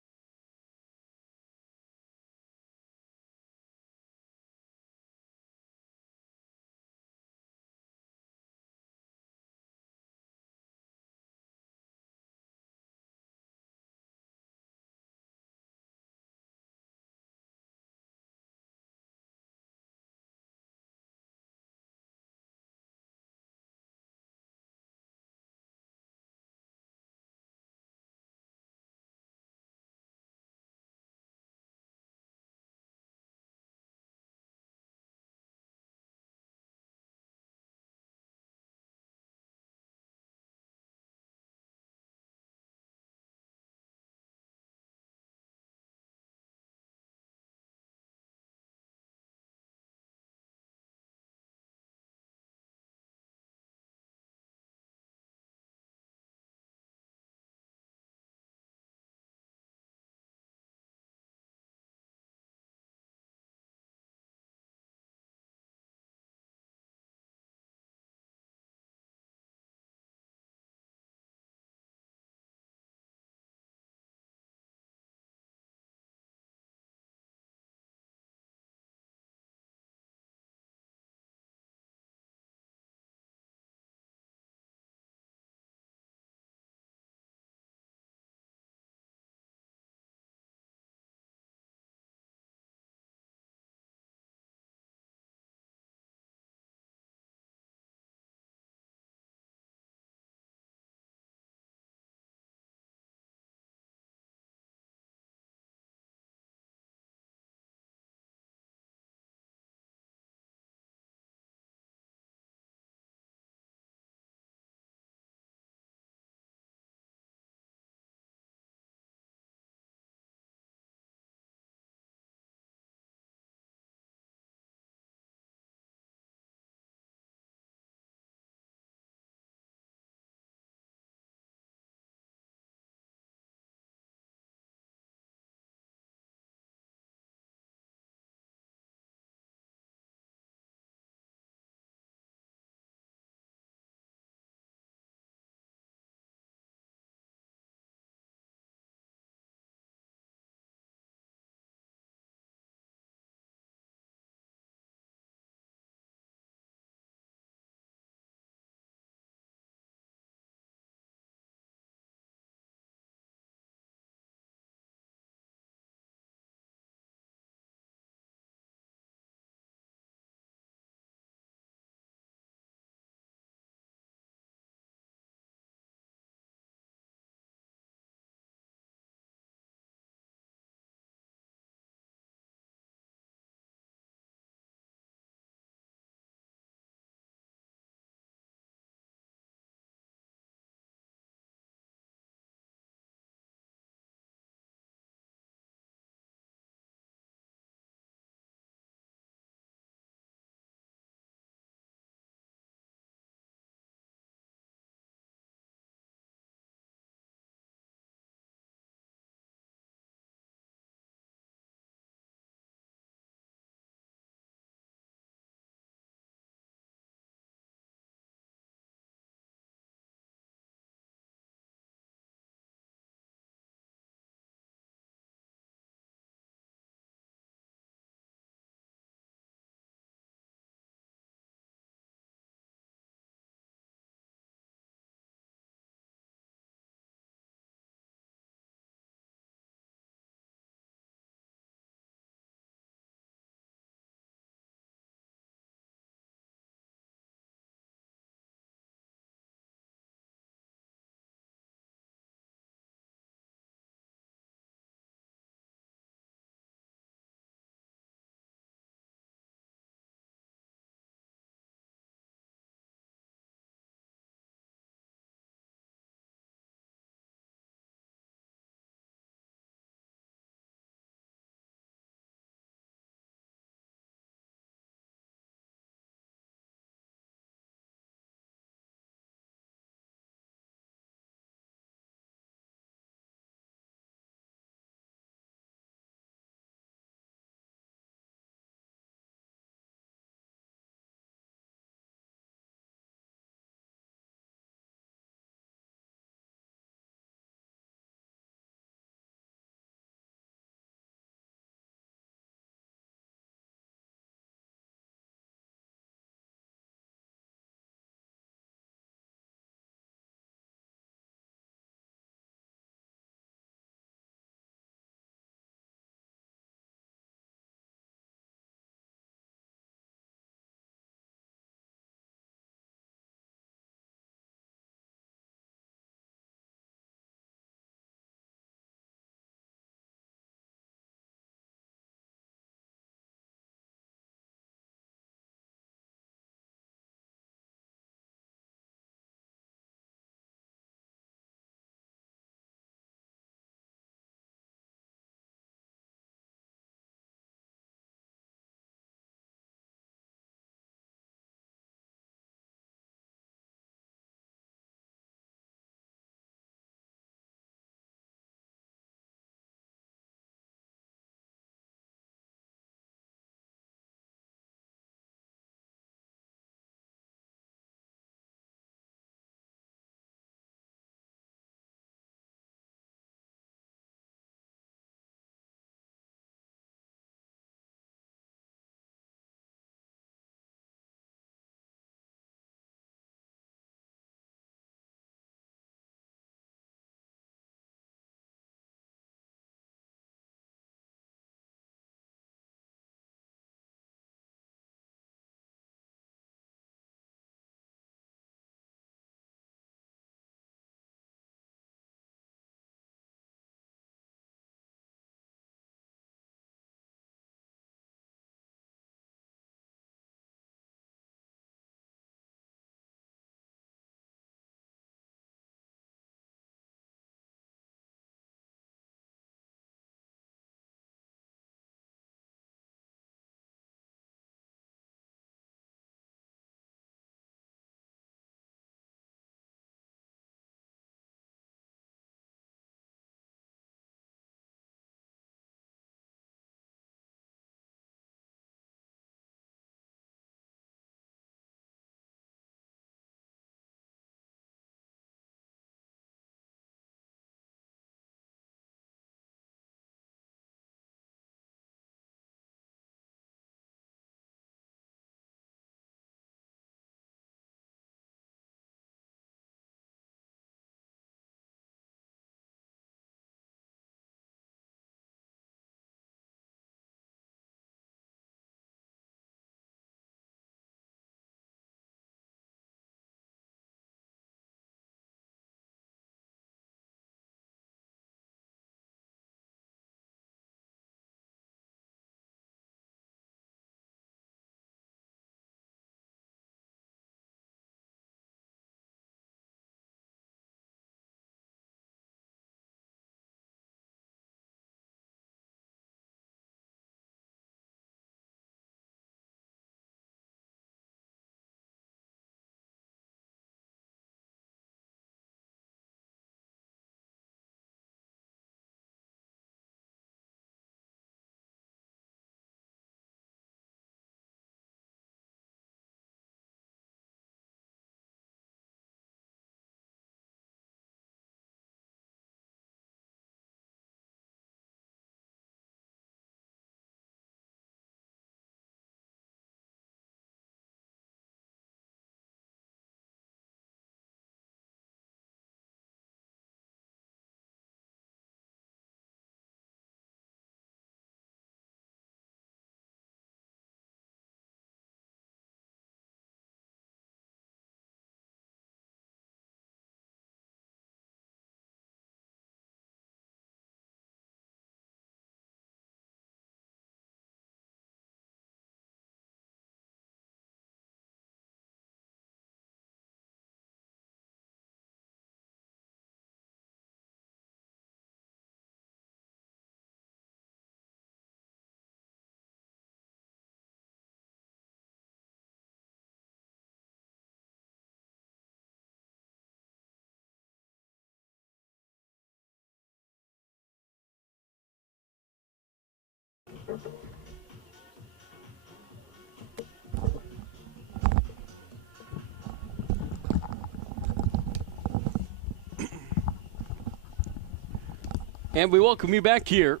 And we welcome you back here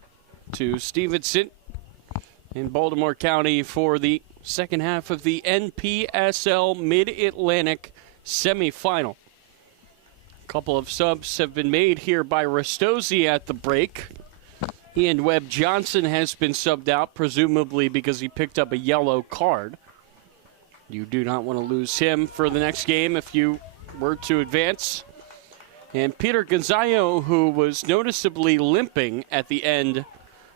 to Stevenson in Baltimore County for the second half of the NPSL Mid-Atlantic semifinal. A couple of subs have been made here by Ristozi at the break. Ian Webb Johnson has been subbed out, presumably because he picked up a yellow card. You do not want to lose him for the next game if you were to advance. And Peter Gonzayo, who was noticeably limping at the end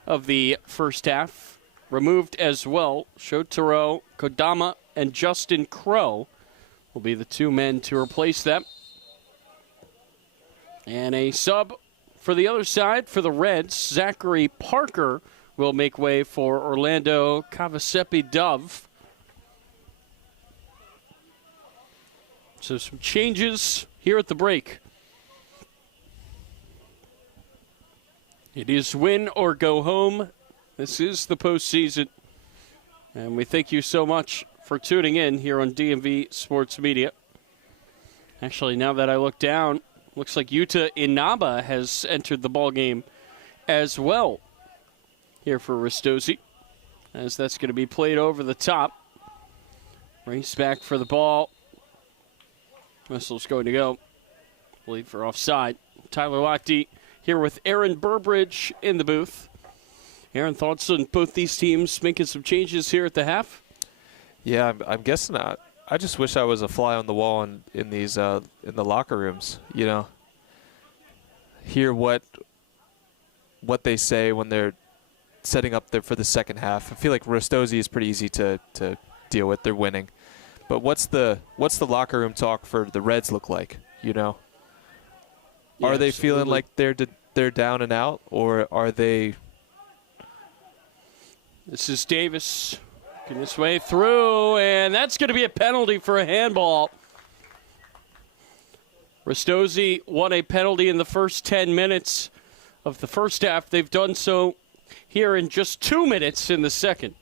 of the first half, removed as well. Shotaro Kodama and Justin Crow will be the two men to replace them. And a sub for the other side for the Reds, Zachary Parker will make way for Orlando Cavasepi Dove. So some changes here at the break. It is win or go home. This is the postseason. And we thank you so much for tuning in here on DMV Sports Media. Actually, now that I look down, looks like Yuta Inaba has entered the ballgame as well here for Ristozi, as that's going to be played over the top. Race back for the ball. Whistle's going to go, I believe, for offside. Tyler Lochte here with Aaron Burbridge in the booth. Aaron, thoughts on both these teams making some changes here at the half? Yeah, I'm guessing not. I just wish I was a fly on the wall in these in the locker rooms. You know, hear what they say when they're setting up there for the second half. I feel like Ristozi is pretty easy to deal with. They're winning, but what's the locker room talk for the Reds look like? You know, Yeah, are they absolutely. feeling like they're down and out, or are they? This is Davis getting his way through, and that's going to be a penalty for a handball. Ristozi won a penalty in the first 10 minutes of the first half. They've done so here in just 2 minutes in the second.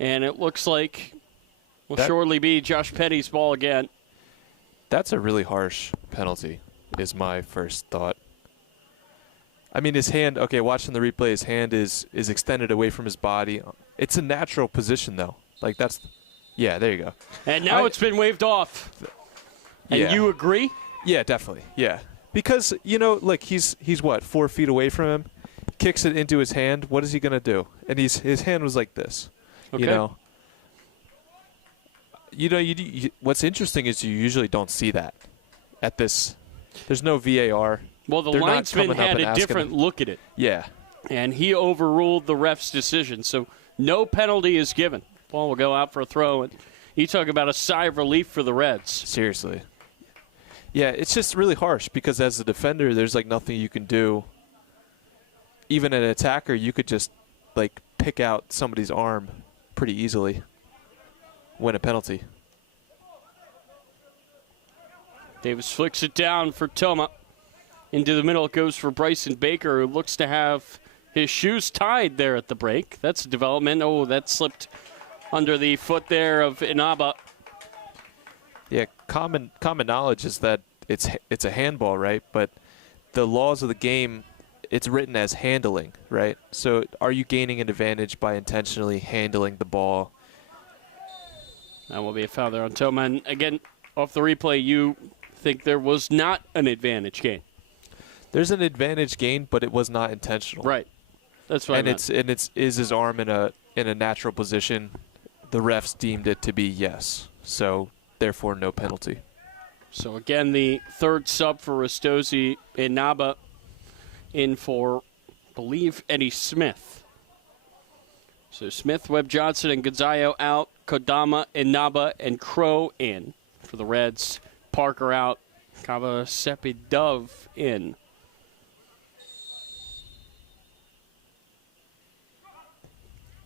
And it looks like will surely be Josh Petty's ball again. That's a really harsh penalty, is my first thought. I mean, his hand, okay, watching the replay, his hand is extended away from his body. It's a natural position, though. Like, yeah, there you go. And now it's been waved off. And Yeah. you agree? Yeah, definitely, yeah. Because, you know, look, he's what, 4 feet away from him, kicks it into his hand. What is he going to do? And his hand was like this, Okay. you know. What's interesting is you usually don't see that at this. There's no VAR. Well, the They're not linesman coming up had and a asking different him. look at it. Yeah. And he overruled the ref's decision. So no penalty is given. Ball will go out for a throw. And you talk about a sigh of relief for the Reds. Seriously. Yeah, it's just really harsh because as a defender, there's like nothing you can do. Even an attacker, you could just like pick out somebody's arm pretty easily. Win a penalty. Davis flicks it down for Toma. Into the middle it goes for Bryson Baker, who looks to have his shoes tied there at the break. That's a development. Oh, that slipped under the foot there of Inaba. Yeah, common knowledge is that it's a handball, right? But the laws of the game, it's written as handling, right? So are you gaining an advantage by intentionally handling the ball? That will be a foul there on Toma. And again, off the replay, you think there was not an advantage gain. There's an advantage gained, but it was not intentional. Right. That's what I meant. Is his arm in a natural position? The refs deemed it to be yes. So therefore no penalty. So again, the third sub for Ristozi, Inaba in for, I believe, Eddie Smith. So Smith, Webb Johnson, and Gonzayo out. Kodama, Inaba, and Crow in for the Reds. Parker out. Cavasepi Dove in.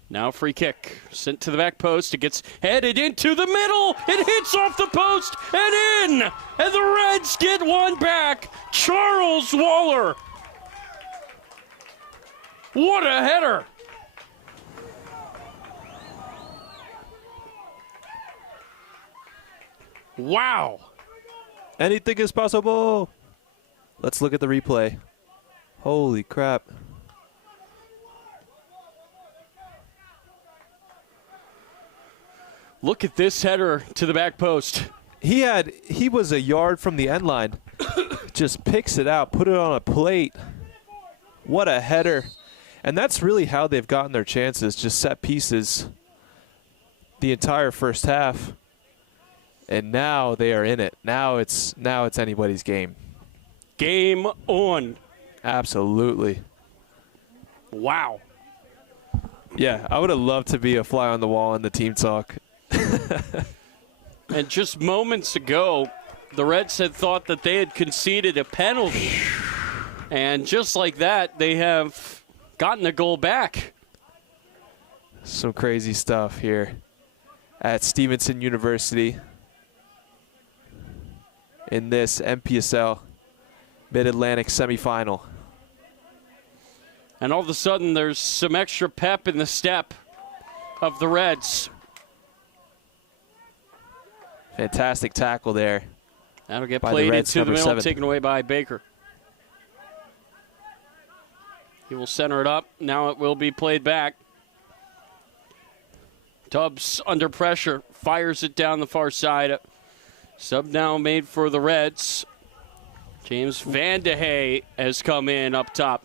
Now free kick. Sent to the back post. It gets headed into the middle. It hits off the post and in. And the Reds get one back. Charles Waller. What a header. Wow. Anything is possible. Let's look at the replay. Holy crap. Look at this header to the back post. He was a yard from the end line. Just picks it out, put it on a plate. What a header. And that's really how they've gotten their chances, just set pieces the entire first half. And now they are in it. Now it's anybody's game. Game on. Absolutely. Wow. Yeah, I would have loved to be a fly on the wall in the team talk. And just moments ago, the Reds had thought that they had conceded a penalty. And just like that, they have gotten a goal back. Some crazy stuff here at Stevenson University in this NPSL Mid-Atlantic semifinal. And all of a sudden, there's some extra pep in the step of the Reds. Fantastic tackle there. That'll get by the played Reds, into the number middle, 7. taken away by Baker. He will center it up. Now it will be played back. Tubbs under pressure, fires it down the far side. Sub now made for the Reds. James Van de Hey has come in up top.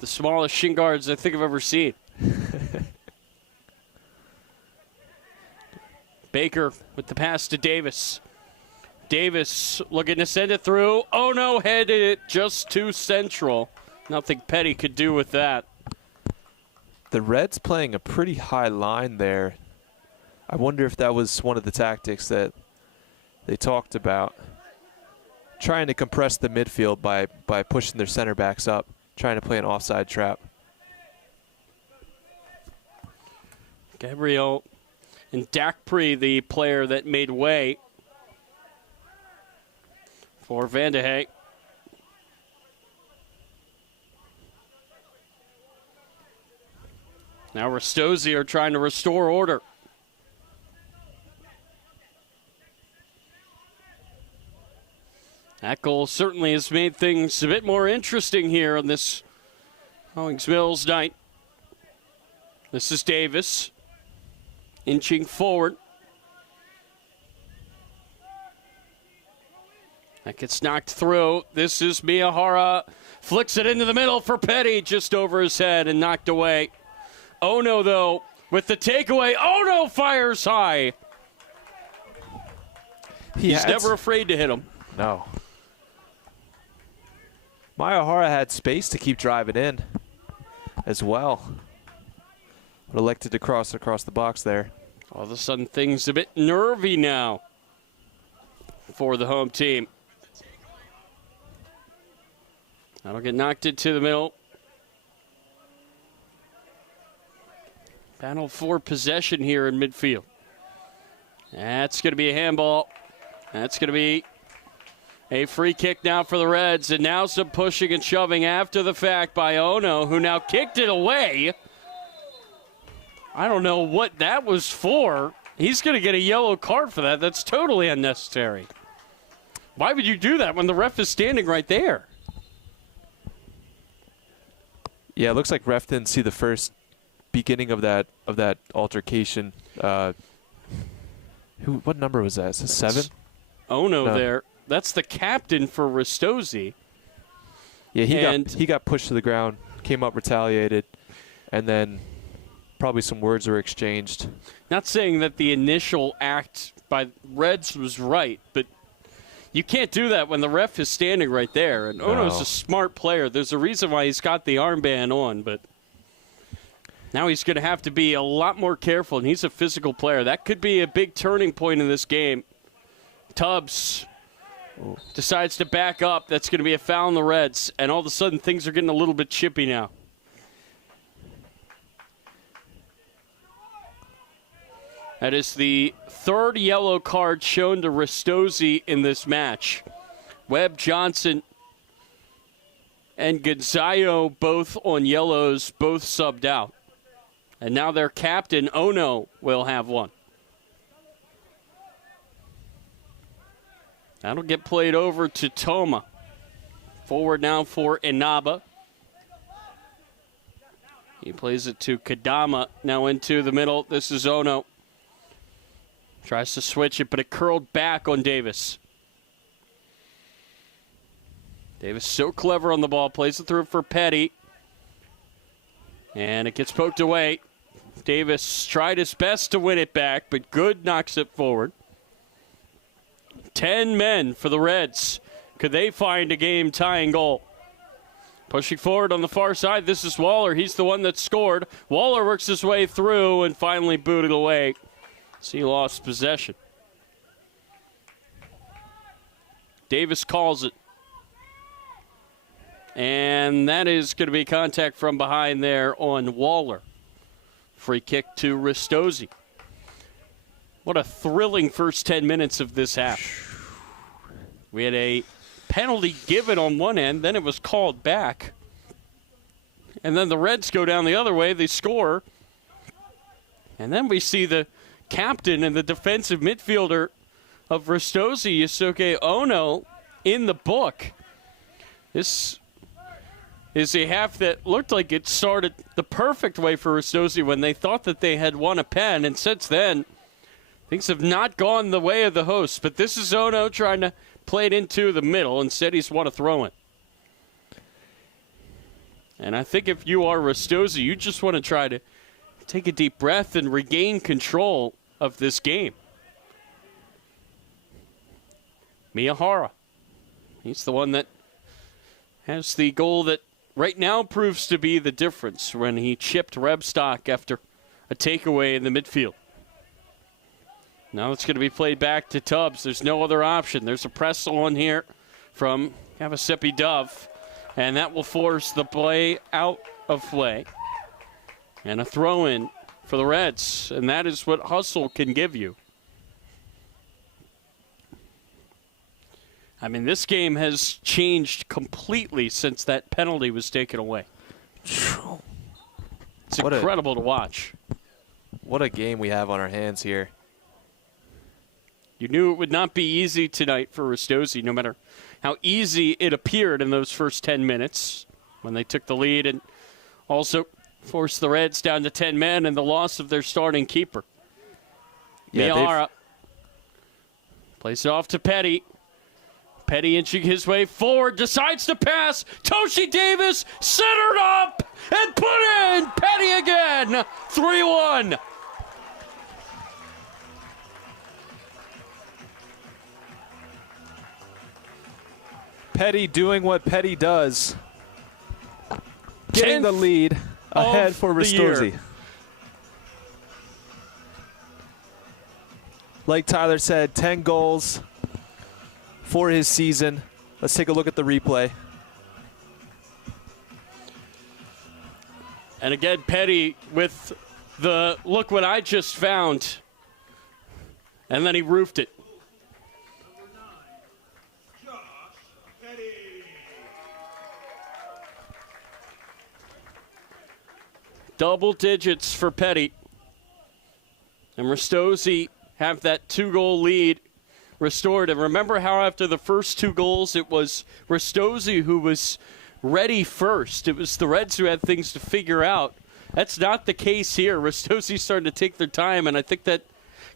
The smallest shin guards I think I've ever seen. Baker with the pass to Davis. Davis looking to send it through. Oh no, headed it just too central. Nothing Petty could do with that. The Reds playing a pretty high line there. I wonder if that was one of the tactics that they talked about. Trying to compress the midfield by pushing their center backs up, trying to play an offside trap. Gabriel and Dakpre, the player that made way for Van de Hey. Now Ristozi are trying to restore order. That goal certainly has made things a bit more interesting here on this Owings Mills night. This is Davis inching forward. That gets knocked through. This is Miyahara. Flicks it into the middle for Petty, just over his head and knocked away. Ono, though, with the takeaway. Ono fires high. He's never afraid to hit him. No. Miyahara had space to keep driving in as well. But elected to cross across the box there. All of a sudden, things a bit nervy now for the home team. That'll get knocked into the middle. Battle for possession here in midfield. That's going to be a handball. That's going to be a free kick now for the Reds. And now some pushing and shoving after the fact by Ono, who now kicked it away. I don't know what that was for. He's going to get a yellow card for that. That's totally unnecessary. Why would you do that when the ref is standing right there? Yeah, it looks like ref didn't see the first beginning of that altercation. What number was that? Is it 7? Ono No. there. That's the captain for Ristozi. Yeah, he got pushed to the ground, came up, retaliated, and then probably some words were exchanged. Not saying that the initial act by Reds was right, but you can't do that when the ref is standing right there. And Ono's a smart player. There's a reason why he's got the armband on, but now he's going to have to be a lot more careful, and he's a physical player. That could be a big turning point in this game. Tubbs decides to back up. That's going to be a foul on the Reds, and all of a sudden things are getting a little bit chippy now. That is the third yellow card shown to Ristozi in this match. Webb, Johnson, and Gonzayo both on yellows, both subbed out. And now their captain, Ono, will have one. That'll get played over to Toma. Forward now for Inaba. He plays it to Kadama. Now into the middle. This is Ono. Tries to switch it, but it curled back on Davis. Davis so clever on the ball. Plays it through for Petty. And it gets poked away. Davis tried his best to win it back, but Good knocks it forward. 10 men for the Reds. Could they find a game-tying goal? Pushing forward on the far side, this is Waller. He's the one that scored. Waller works his way through and finally booted away. So he lost possession. Davis calls it. And that is going to be contact from behind there on Waller. Free kick to Ristozi. What a thrilling first 10 minutes of this half. We had a penalty given on one end, then it was called back. And then the Reds go down the other way, they score. And then we see the captain and the defensive midfielder of Ristozi, Yusuke Ono, in the book. This is a half that looked like it started the perfect way for Ristozi when they thought that they had won a pen, and since then, things have not gone the way of the hosts. But this is Ono trying to play it into the middle. Instead, he's won a throw-in. And I think if you are Ristozi, you just want to try to take a deep breath and regain control of this game. Miyahara. He's the one that has the goal that right now proves to be the difference when he chipped Rebstock after a takeaway in the midfield. Now it's going to be played back to Tubbs. There's no other option. There's a press on here from Kavasepi Dove, and that will force the play out of play. And a throw-in for the Reds, and that is what hustle can give you. I mean, this game has changed completely since that penalty was taken away. It's incredible to watch. What a game we have on our hands here. You knew it would not be easy tonight for Ristozi, no matter how easy it appeared in those first 10 minutes when they took the lead and also forced the Reds down to 10 men and the loss of their starting keeper. Miyahara plays it off to Petty. Petty inching his way forward, decides to pass. Toshi Davis centered up and put in. Petty again. 3-1. Petty doing what Petty does. Getting the lead ahead for Ristozi. Like Tyler said, 10 goals for his season. Let's take a look at the replay. And again, Petty with the look what I just found. And then he roofed it. Double digits for Petty. And Ristozi have that 2-goal lead restored. And remember how after the first 2 goals, it was Ristozi who was ready first. It was the Reds who had things to figure out. That's not the case here. Ristozi's starting to take their time, and I think that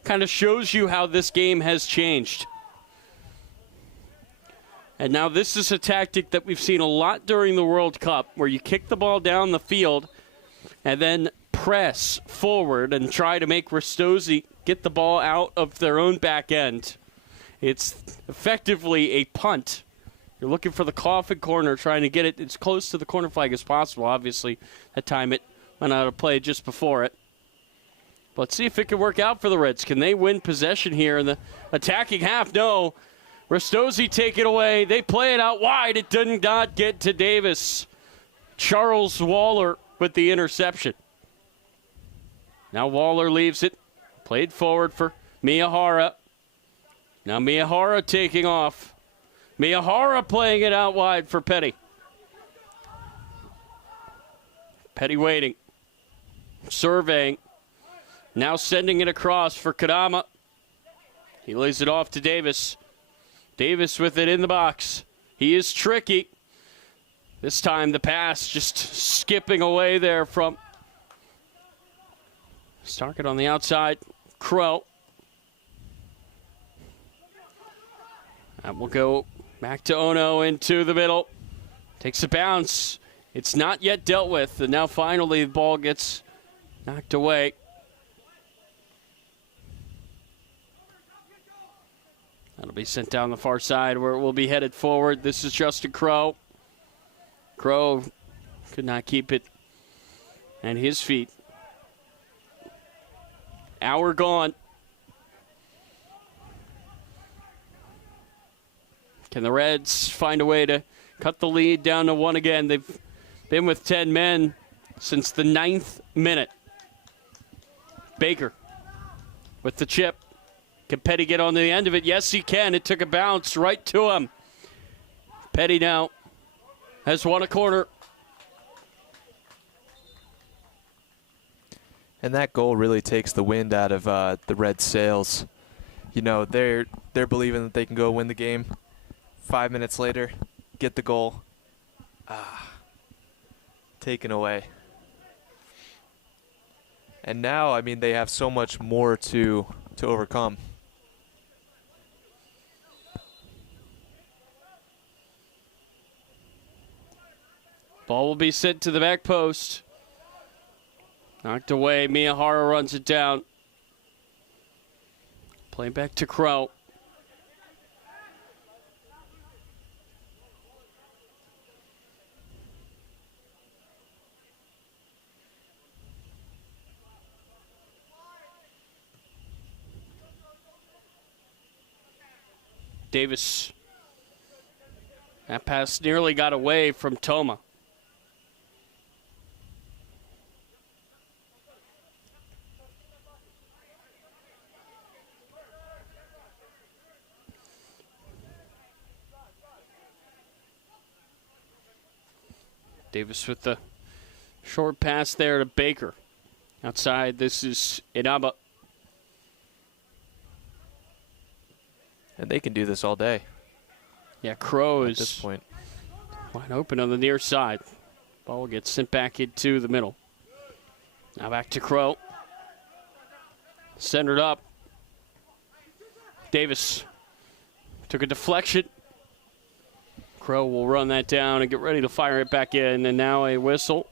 kind of shows you how this game has changed. And now this is a tactic that we've seen a lot during the World Cup, where you kick the ball down the field and then press forward and try to make Ristozi get the ball out of their own back end. It's effectively a punt. You're looking for the coffin corner, trying to get it as close to the corner flag as possible. Obviously, that time it went out of play just before it. But let's see if it can work out for the Reds. Can they win possession here in the attacking half? No. Ristozi take it away. They play it out wide. It did not get to Davis. Charles Waller with the interception. Now Waller leaves it. Played forward for Miyahara. Now Miyahara taking off. Miyahara playing it out wide for Petty. Petty waiting. Surveying. Now sending it across for Kadama. He lays it off to Davis. Davis with it in the box. He is tricky. This time the pass just skipping away there from Starkett on the outside. Crow. That will go back to Ono into the middle. Takes a bounce. It's not yet dealt with. And now finally the ball gets knocked away. That'll be sent down the far side where it will be headed forward. This is Justin Crow. Crow could not keep it at his feet. Hour gone. Can the Reds find a way to cut the lead down to 1 again? They've been with 10 men since the 9th minute. Baker with the chip. Can Petty get on the end of it? Yes, he can. It took a bounce right to him. Petty now has won a corner. And that goal really takes the wind out of the Reds' sails. You know, they're believing that they can go win the game. 5 minutes later, get the goal. Taken away. And now, I mean, they have so much more to overcome. Ball will be sent to the back post. Knocked away. Miyahara runs it down. Play back to Crow. Davis. That pass nearly got away from Toma. Davis with the short pass there to Baker. Outside, this is Inaba. And they can do this all day. Yeah, Crow at is this point wide open on the near side. Ball gets sent back into the middle. Now back to Crow. Centered up. Davis took a deflection. Crow will run that down and get ready to fire it back in. And now a whistle.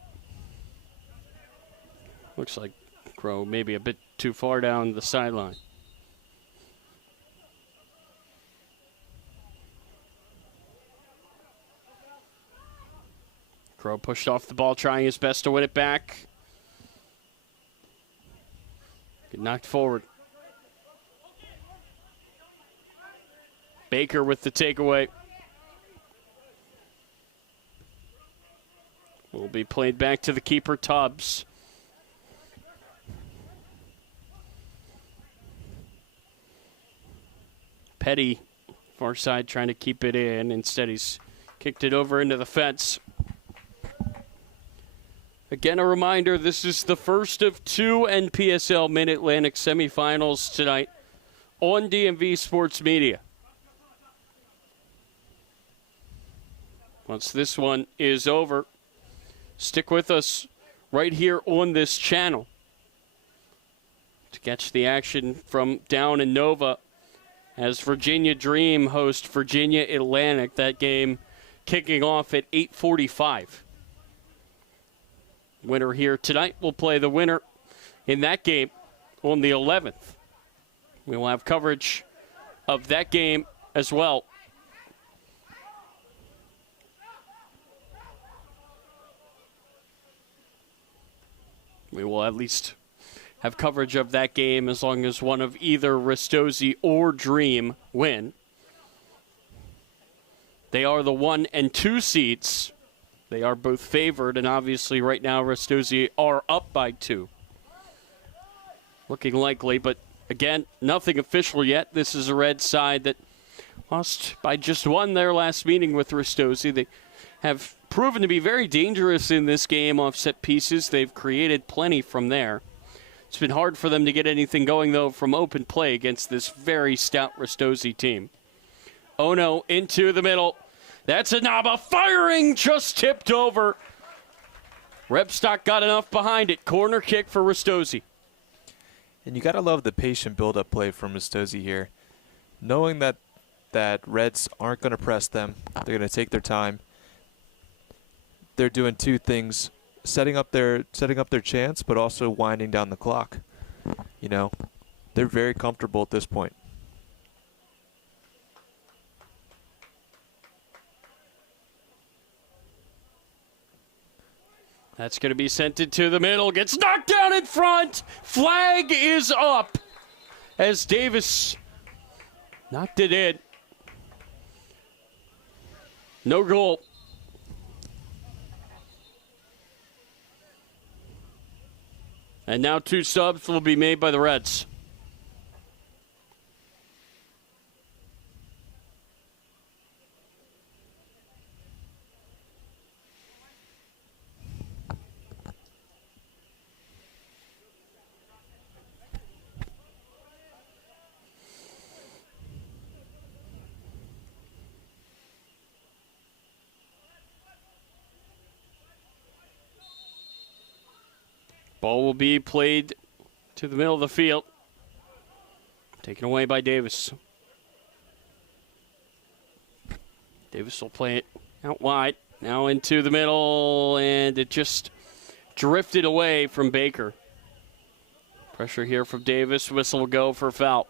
Looks like Crow maybe a bit too far down the sideline. Crow pushed off the ball, trying his best to win it back. Get knocked forward. Baker with the takeaway. Will be played back to the keeper, Tubbs. Petty, far side, trying to keep it in. Instead, he's kicked it over into the fence. Again, a reminder, this is the first of 2 NPSL Mid-Atlantic semifinals tonight on DMV Sports Media. Once this one is over, stick with us right here on this channel to catch the action from down in Nova as Virginia Dream host Virginia Atlantic. That game kicking off at 8:45. Winner here tonight will play the winner in that game on the 11th. We will have coverage of that game as well. We will at least have coverage of that game as long as one of either Ristozi or Dream win. They are the 1 and 2 seeds. They are both favored, and obviously right now Ristozi are up by 2. Looking likely, but again, nothing official yet. This is a Red side that lost by just 1 their last meeting with Ristozi. They have proven to be very dangerous in this game off set pieces. They've created plenty from there. It's been hard for them to get anything going, though, from open play against this very stout Ristozi team. Oh no, into the middle. That's Inaba firing, just tipped over. Rebstock got enough behind it. Corner kick for Ristozi. And you got to love the patient build-up play from Ristozi here. Knowing that Reds aren't going to press them, they're going to take their time. They're doing two things, setting up their chance, but also winding down the clock. You know, they're very comfortable at this point. That's going to be sent into the middle. Gets knocked down in front. Flag is up as Davis knocked it in. No goal. And now 2 subs will be made by the Reds. Ball will be played to the middle of the field. Taken away by Davis. Davis will play it out wide. Now into the middle, and it just drifted away from Baker. Pressure here from Davis. Whistle will go for foul.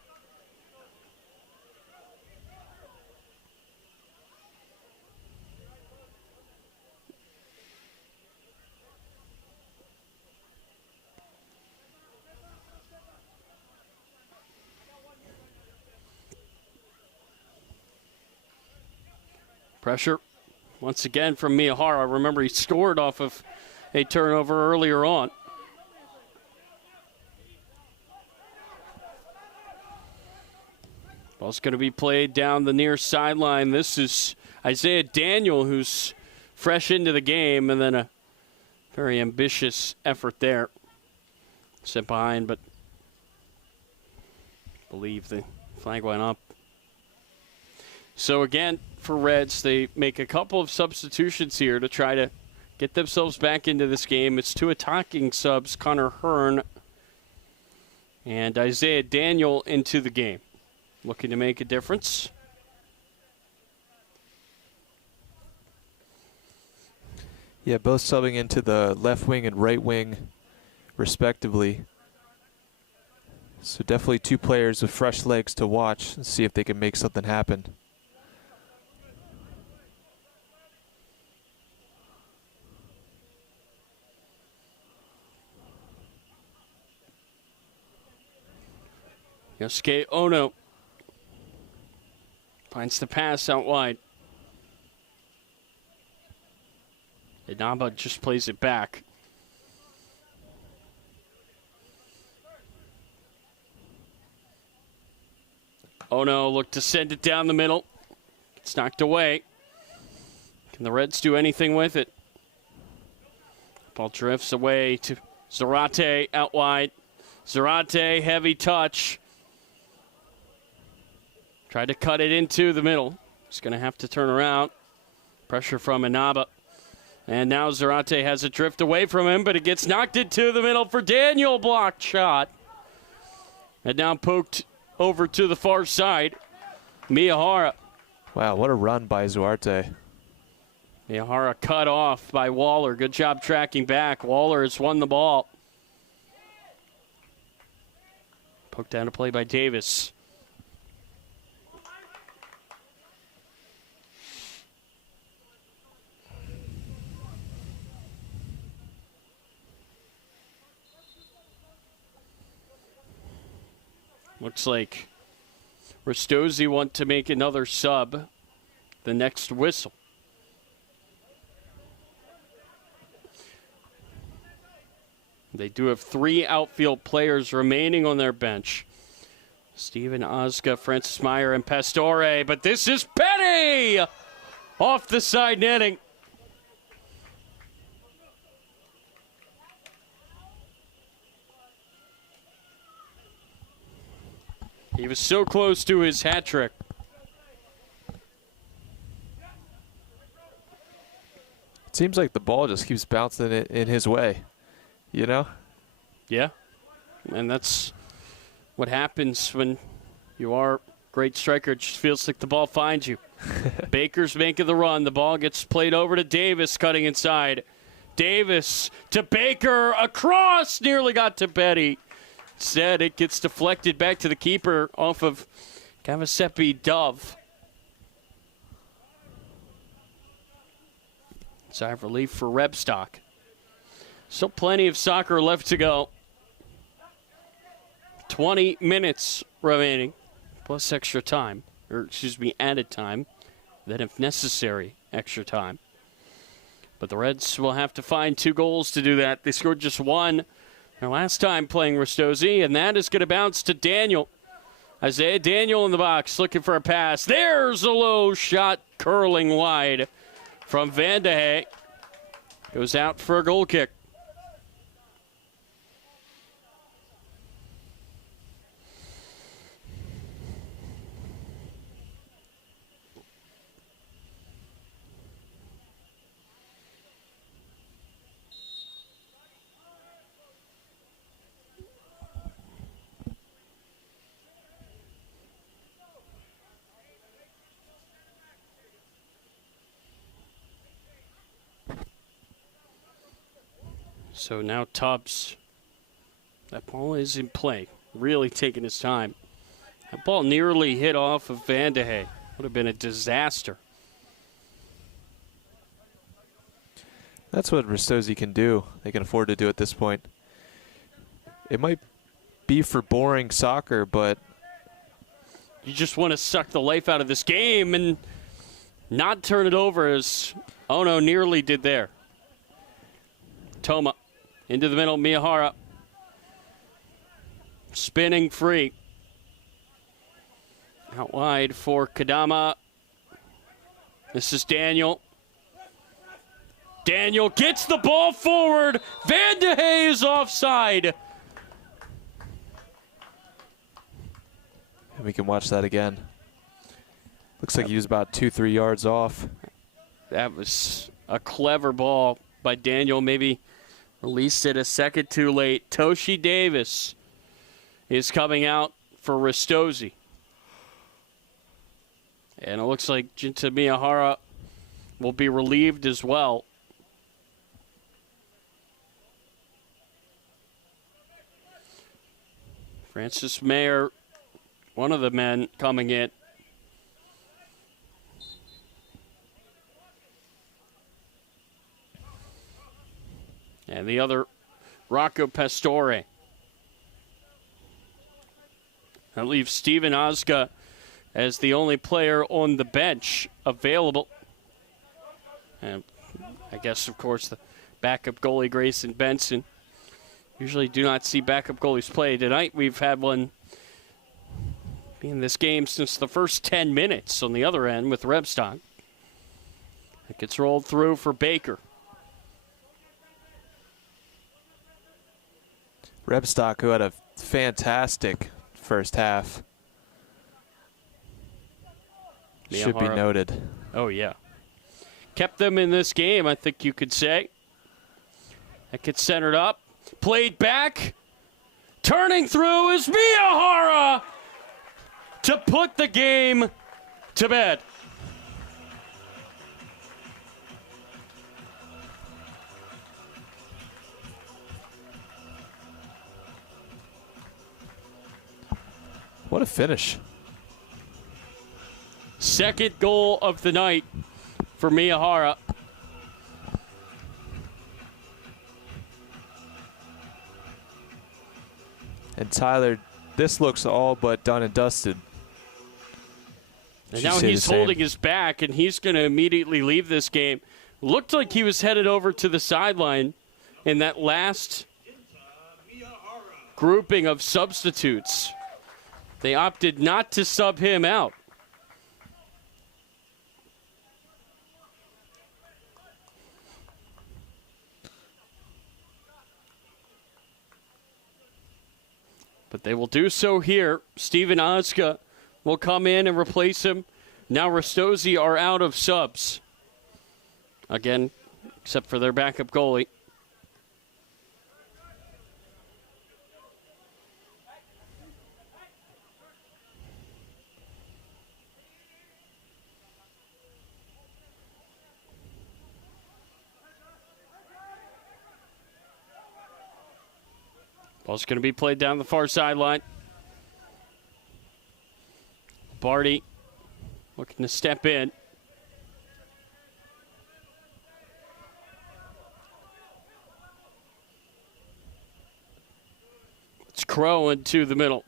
Pressure once again from Miyahara. Remember, he scored off of a turnover earlier on. Ball's going to be played down the near sideline. This is Isaiah Daniel, who's fresh into the game, and then a very ambitious effort there. Set behind, but I believe the flag went up. So again, for Reds, they make a couple of substitutions here to try to get themselves back into this game. It's 2 attacking subs, Connor Hearn and Isaiah Daniel into the game, looking to make a difference. Yeah, both subbing into the left wing and right wing, respectively. So definitely 2 players with fresh legs to watch and see if they can make something happen. Yosuke Ono finds the pass out wide. Inaba just plays it back. Ono looked to send it down the middle. It's knocked away. Can the Reds do anything with it? Ball drifts away to Zarate out wide. Zarate, heavy touch. Tried to cut it into the middle. He's going to have to turn around. Pressure from Inaba. And now Zarate has a drift away from him, but it gets knocked into the middle for Daniel. Blocked shot. And now poked over to the far side. Miyahara. Wow, what a run by Zuarte. Miyahara cut off by Waller. Good job tracking back. Waller has won the ball. Poked down a play by Davis. Looks like Ristozi want to make another sub the next whistle. They do have 3 outfield players remaining on their bench. Steven Ozga, Francis Meyer, and Pastore. But this is Petty! Off the side netting. He was so close to his hat trick. Seems like the ball just keeps bouncing in his way, you know? Yeah, and that's what happens when you are a great striker. It just feels like the ball finds you. Baker's making the run. The ball gets played over to Davis, cutting inside. Davis to Baker, across, nearly got to Betty. Instead, it gets deflected back to the keeper off of Cavasepi Dove. Sigh of relief for Rebstock. Still plenty of soccer left to go. 20 minutes remaining, plus extra time, or excuse me, added time, then if necessary, extra time. But the Reds will have to find 2 goals to do that. They scored just 1 their last time playing Ristozi, and that is going to bounce to Daniel. Isaiah Daniel in the box, looking for a pass. There's a low shot, curling wide from Van de Hey. Goes out for a goal kick. So now Tubbs. That ball is in play. Really taking his time. That ball nearly hit off of Van de Hey. Would have been a disaster. That's what Ristozi can do. They can afford to do at this point. It might be for boring soccer, but You just want to suck the life out of this game and not turn it over as Ono nearly did there. Toma into the middle, Miyahara. Spinning free. Out wide for Kadama. This is Daniel. Daniel gets the ball forward. Van de Hey is offside. we can watch that again. Looks like he was about 2-3 yards off. That was a clever ball by Daniel. Maybe released it a second too late. Toshi Davis is coming out for Ristozi. And it looks like Jinta Miyahara will be relieved as well. Francis Mayer, one of the men coming in. And the other, Rocco Pastore. That leaves Steven Ozga as the only player on the bench available. And I guess, of course, the backup goalie, Grayson Benson. Usually do not see backup goalies play. Tonight we've had one in this game since the first 10 minutes on the other end with Rebstock. It gets rolled through for Baker. Rebstock, who had a fantastic first half. Should be noted. Oh, yeah. Kept them in this game, I think you could say. That gets centered up. Played back. Turning through is Miyahara to put the game to bed. What a finish. Second goal of the night for Miyahara. And Tyler, this looks all but done and dusted. And now he's holding his back, and he's going to immediately leave this game. Looked like he was headed over to the sideline in that last grouping of substitutes. They opted not to sub him out. But they will do so here. Steven Ozga will come in and replace him. Now Ristozi are out of subs. Again, except for their backup goalie. Ball's going to be played down the far sideline. Barty looking to step in. It's Crow into the middle.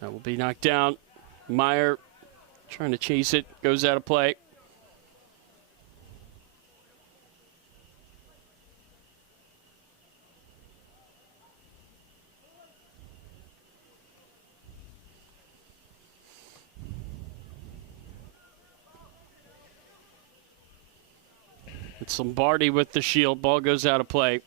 That will be knocked down. Meyer trying to chase it, goes out of play. It's Lombardi with the shield. Ball goes out of play.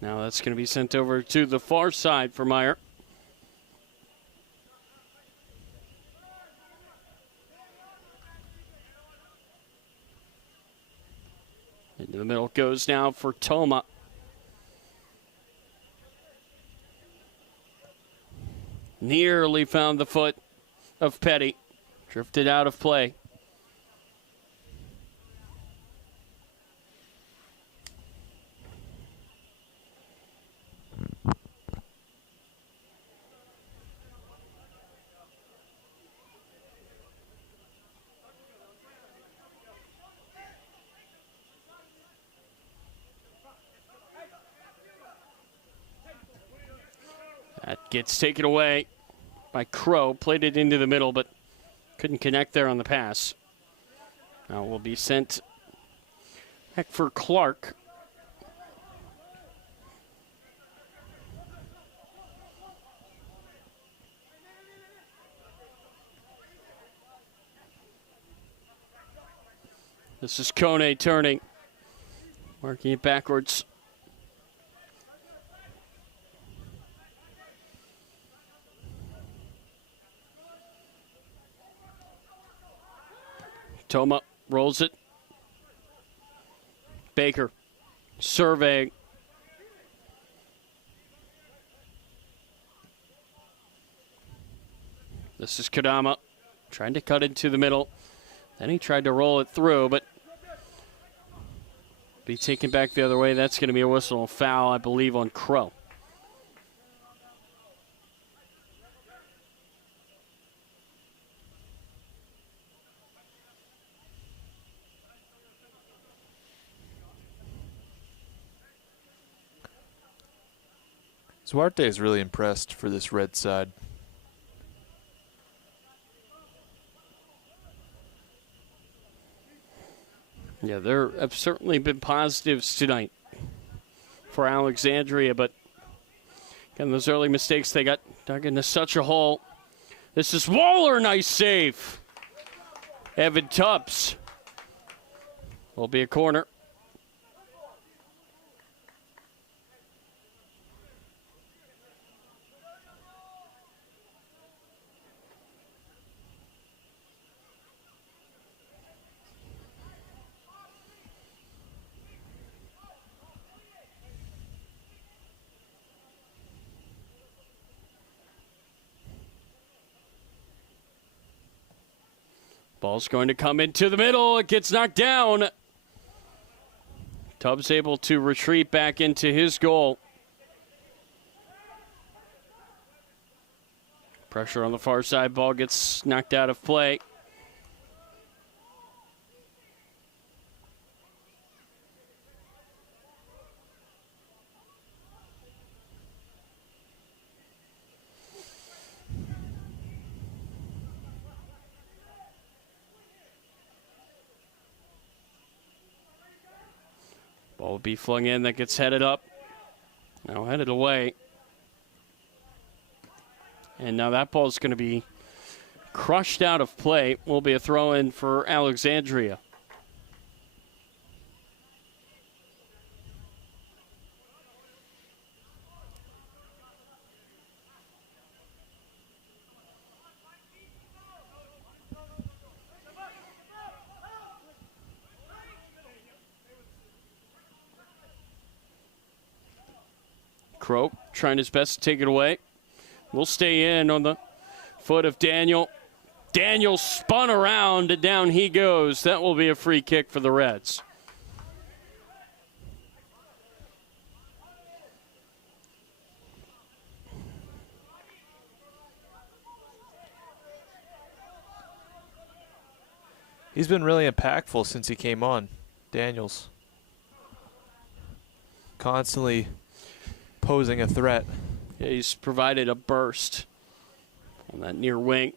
Now that's going to be sent over to the far side for Meyer. Into the middle goes now for Toma. Nearly found the foot of Petty. Drifted out of play. That gets taken away by Crow. Played it into the middle, but couldn't connect there on the pass. Now it will be sent back for Clark. This is Kone turning, working it backwards. Toma rolls it. Baker surveying. This is Kadama trying to cut into the middle. Then he tried to roll it through, but be taken back the other way. That's going to be a whistle and foul, I believe, on Crow. Duarte is really impressed for this red side. Yeah, there have certainly been positives tonight for Alexandria, but again, those early mistakes, they got dug into such a hole. This is Waller, nice save. Evan Tubbs will be a corner. Ball's going to come into the middle. It gets knocked down. Tubbs able to retreat back into his goal. Pressure on the far side. Ball gets knocked out of play. Ball will be flung in. That gets headed up. Now headed away. And now that ball is going to be crushed out of play. Will be a throw in for Alexandria. Croak trying his best to take it away. Will stay in on the foot of Daniel. Daniel spun around and down he goes. That will be a free kick for the Reds. He's been really impactful since he came on, Daniels. Constantly posing a threat. Yeah, he's provided a burst on that near wing.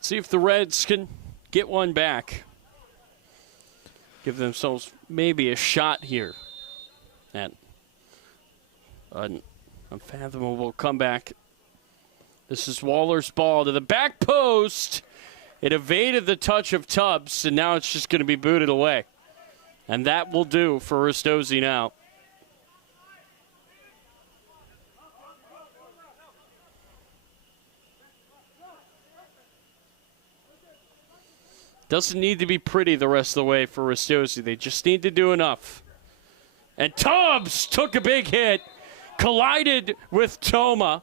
See if the Reds can get one back. Give themselves maybe a shot here at an unfathomable comeback. This is Waller's ball to the back post. It evaded the touch of Tubbs, and now it's just going to be booted away. And that will do for Ristozi now. Doesn't need to be pretty the rest of the way for Ristozi. They just need to do enough. And Tubbs took a big hit, collided with Toma,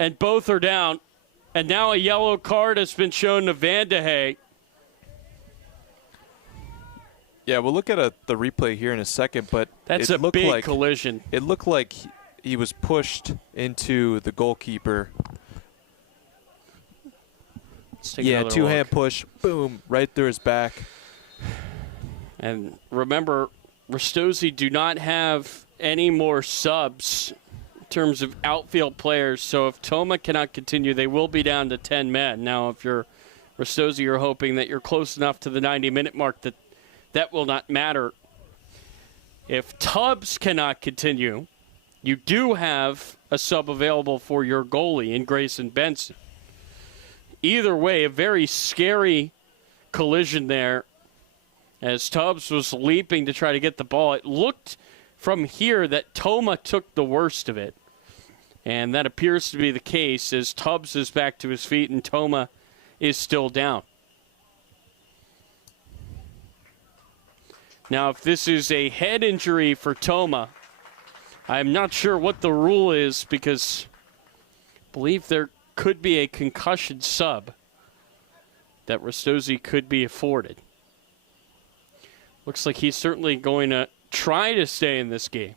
and both are down. And now a yellow card has been shown to Van de Hey. Yeah, we'll look at the replay here in a second, but that's a big collision. It looked like he was pushed into the goalkeeper. Yeah, two-hand push, boom, right through his back. And remember, Ristozi do not have any more subs in terms of outfield players, so if Toma cannot continue, they will be down to 10 men. Now, if you're Ristozi, you're hoping that you're close enough to the 90-minute mark that that will not matter. If Tubbs cannot continue, you do have a sub available for your goalie in Grayson Benson. Either way, a very scary collision there as Tubbs was leaping to try to get the ball. It looked from here that Toma took the worst of it. And that appears to be the case as Tubbs is back to his feet and Toma is still down. Now, if this is a head injury for Toma, I'm not sure what the rule is because I believe there could be a concussion sub that Ristozi could be afforded. Looks like he's certainly going to try to stay in this game.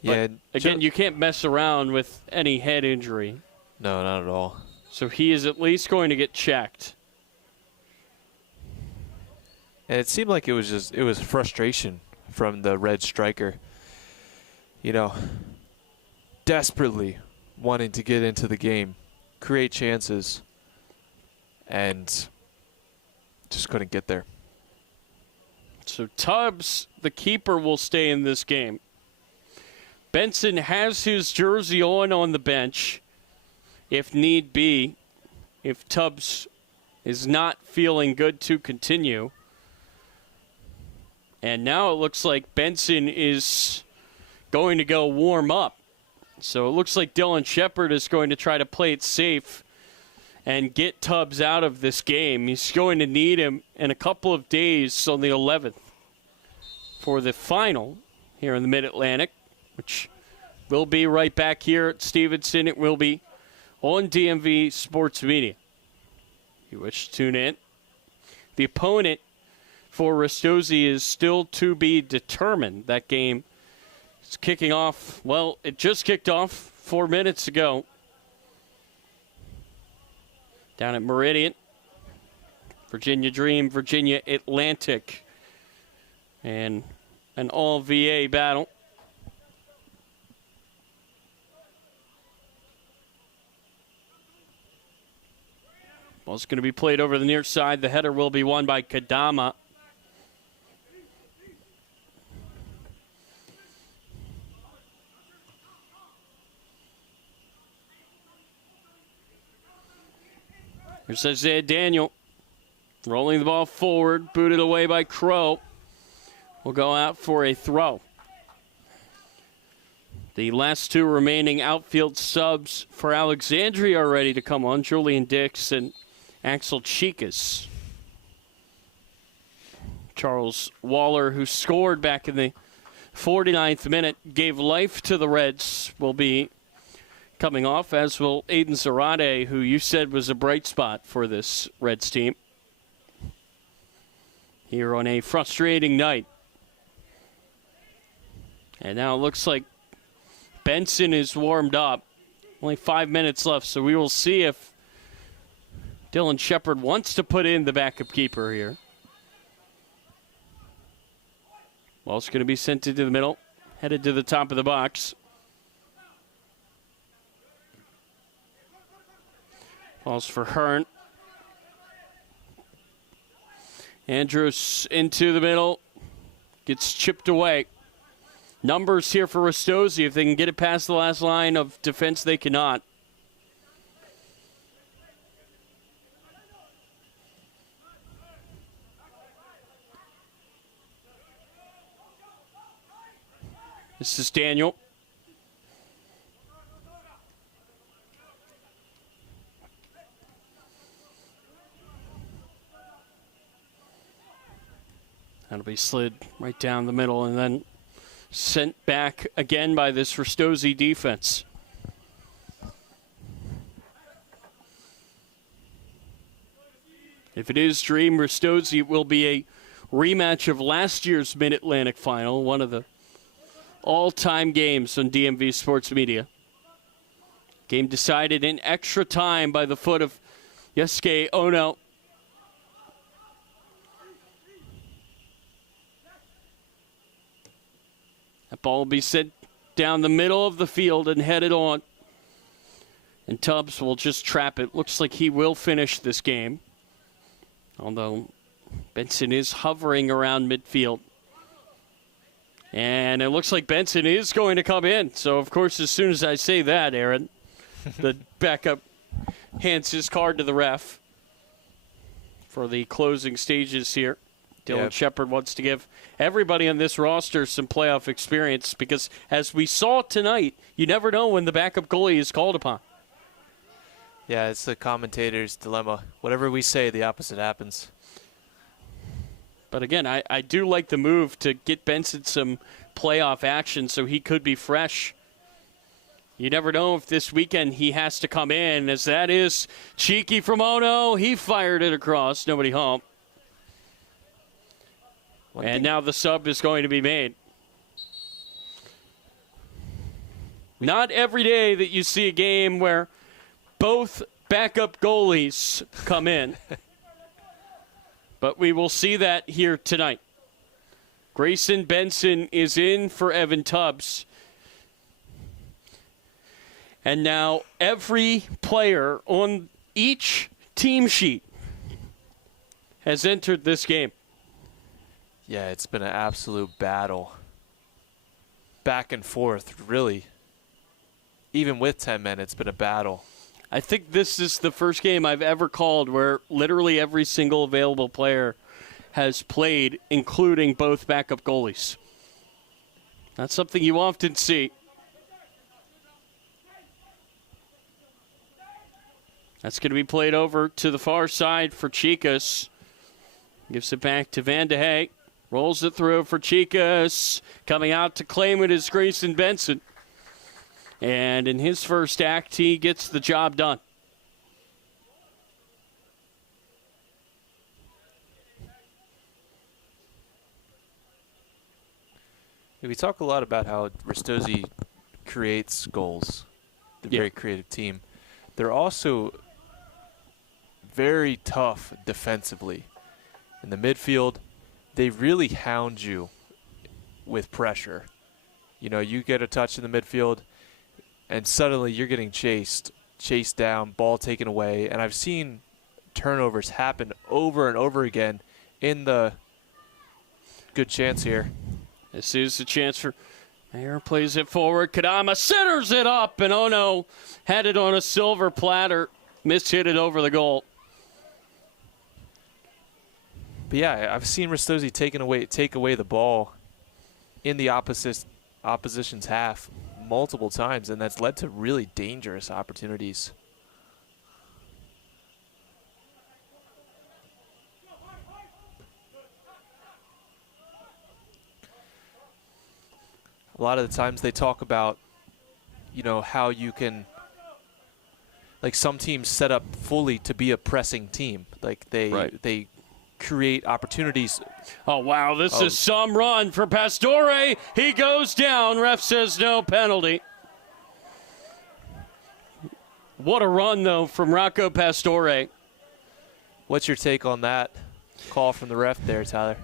Yeah. But again, you can't mess around with any head injury. No, not at all. So he is at least going to get checked. And it seemed like it was frustration from the Red striker. You know, desperately wanting to get into the game, create chances, and just couldn't get there. So Tubbs, the keeper, will stay in this game. Benson has his jersey on the bench, if need be, if Tubbs is not feeling good to continue. And now it looks like Benson is going to go warm up. So it looks like Dylan Shepard is going to try to play it safe and get Tubbs out of this game. He's going to need him in a couple of days on the 11th for the final here in the Mid-Atlantic, which will be right back here at Stevenson. It will be on DMV Sports Media. If you wish to tune in. The opponent for Ristozi is still to be determined. That game is kicking off. Well, it just kicked off 4 minutes ago down at Meridian. Virginia Dream, Virginia Atlantic, and an all-VA battle. Ball's going to be played over the near side. The header will be won by Kadama. Here's Isaiah Daniel. Rolling the ball forward. Booted away by Crow. Will go out for a throw. The last two remaining outfield subs for Alexandria are ready to come on. Julian Dix and Axel Chikas. Charles Waller, who scored back in the 49th minute, gave life to the Reds, will be coming off, as will Aiden Zarate, who you said was a bright spot for this Reds team here on a frustrating night. And now it looks like Benson is warmed up. Only 5 minutes left, so we will see if Dylan Shepard wants to put in the backup keeper here. Ball's going to be sent into the middle, headed to the top of the box. Ball's for Hearn. Andrews into the middle. Gets chipped away. Numbers here for Ristozi. If they can get it past the last line of defense, they cannot. This is Daniel. That'll be slid right down the middle and then sent back again by this Ristozi defense. If it is Dream Ristozi, it will be a rematch of last year's Mid-Atlantic Final, one of the all-time games on DMV Sports Media. Game decided in extra time by the foot of Yosuke Ono. That ball will be sent down the middle of the field and headed on. And Tubbs will just trap it. Looks like he will finish this game. Although Benson is hovering around midfield. And it looks like Benson is going to come in. So, of course, as soon as I say that, Aaron, the backup hands his card to the ref for the closing stages here. Dylan Shepard wants to give everybody on this roster some playoff experience because, as we saw tonight, you never know when the backup goalie is called upon. Yeah, it's the commentator's dilemma. Whatever we say, the opposite happens. But again, I do like the move to get Benson some playoff action so he could be fresh. You never know if this weekend he has to come in, as that is cheeky from Ono. He fired it across. Nobody home. And now the sub is going to be made. Not every day that you see a game where both backup goalies come in. But we will see that here tonight. Grayson Benson is in for Evan Tubbs. And now every player on each team sheet has entered this game. Yeah, it's been an absolute battle. Back and forth, really. Even with 10 men, it's been a battle. I think this is the first game I've ever called where literally every single available player has played, including both backup goalies. That's something you often see. That's going to be played over to the far side for Chikas. Gives it back to Van de Hey. Rolls it through for Chikas. Coming out to claim it is Grayson Benson. And in his first act, he gets the job done. We talk a lot about how Ristozi creates goals. They're a very creative team. They're also very tough defensively. In the midfield, they really hound you with pressure. You know, you get a touch in the midfield, and suddenly you're getting chased down, ball taken away. And I've seen turnovers happen over and over again in the good chance here. This is the chance for Mayer, plays it forward. Kadama centers it up, and oh no, had it on a silver platter. Mishit it over the goal. But yeah, I've seen Ristozi take away the ball in the opposition's half multiple times, and that's led to really dangerous opportunities. A lot of the times they talk about, you know, how you can, like some teams set up fully to be a pressing team. Like they create opportunities. Oh, wow, this is some run for Pastore. He goes down. Ref says no penalty. What a run, though, from Rocco Pastore. What's your take on that call from the ref there, Tyler?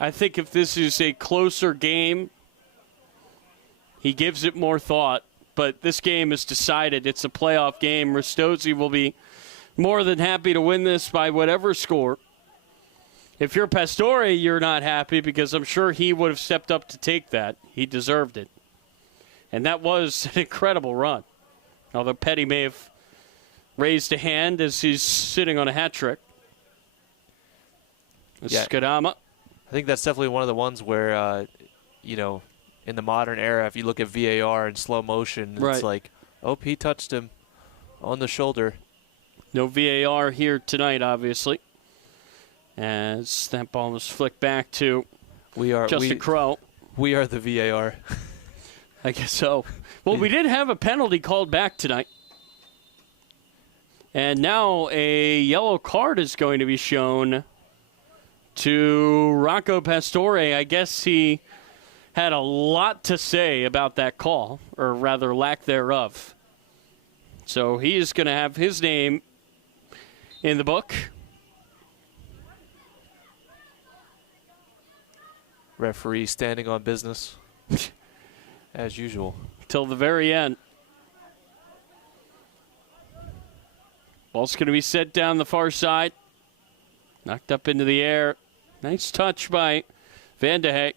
I think if this is a closer game, he gives it more thought. But this game is decided. It's a playoff game. Ristozi will be more than happy to win this by whatever score. If you're Pastore, you're not happy because I'm sure he would have stepped up to take that. He deserved it. And that was an incredible run. Although Petty may have raised a hand as he's sitting on a hat trick. This is Kadama. I think that's definitely one of the ones where, you know, in the modern era, if you look at VAR in slow motion, it's like, oh, he touched him on the shoulder. No VAR here tonight, obviously. As that ball was flicked back to Justin Crow. We are the VAR. I guess so. Well, we did have a penalty called back tonight. And now a yellow card is going to be shown to Rocco Pastore. I guess he had a lot to say about that call, or rather lack thereof. So he is going to have his name in the book. Referee standing on business, as usual. Till the very end. Ball's going to be set down the far side. Knocked up into the air. Nice touch by Van de Heek.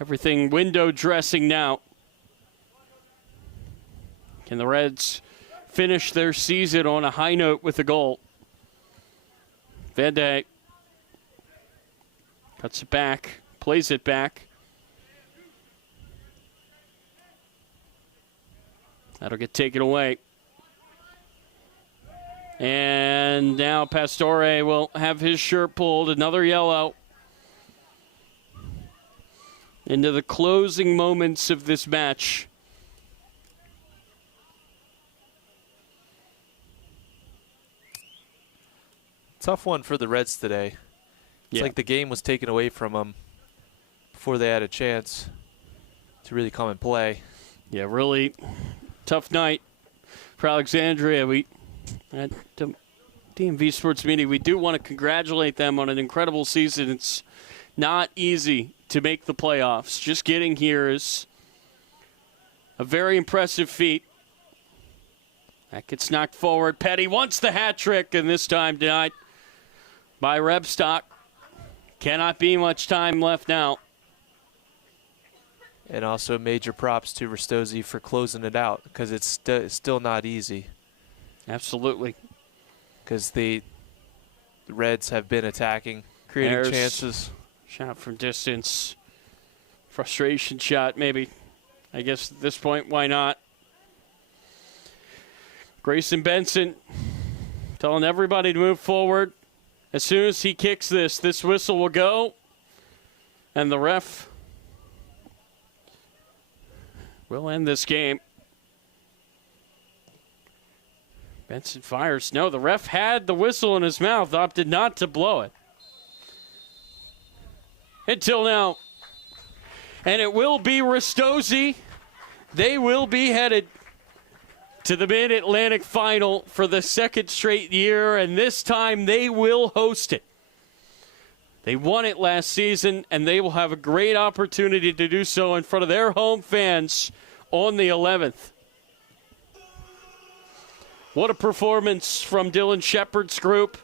Everything window dressing now. Can the Reds finish their season on a high note with a goal? Van de Heek cuts it back, plays it back. That'll get taken away. And now Pastore will have his shirt pulled. Another yellow. Into the closing moments of this match. Tough one for the Reds today. It's like the game was taken away from them before they had a chance to really come and play. Yeah, really tough night for Alexandria. We at the DMV Sports Media, we do want to congratulate them on an incredible season. It's not easy to make the playoffs. Just getting here is a very impressive feat. That gets knocked forward. Petty wants the hat trick, and this time denied by Rebstock. Cannot be much time left now. And also major props to Ristozi for closing it out, because it's still not easy. Absolutely. Because the Reds have been attacking, creating chances. Shot from distance. Frustration shot, maybe. I guess at this point, why not? Grayson Benson telling everybody to move forward. As soon as he kicks this whistle will go. And the ref will end this game. Benson fires. No, the ref had the whistle in his mouth, opted not to blow it. Until now. And it will be Ristozi. They will be headed to the Mid-Atlantic Final for the second straight year, and this time they will host it. They won it last season, and they will have a great opportunity to do so in front of their home fans on the 11th. What a performance from Dylan Shepard's group.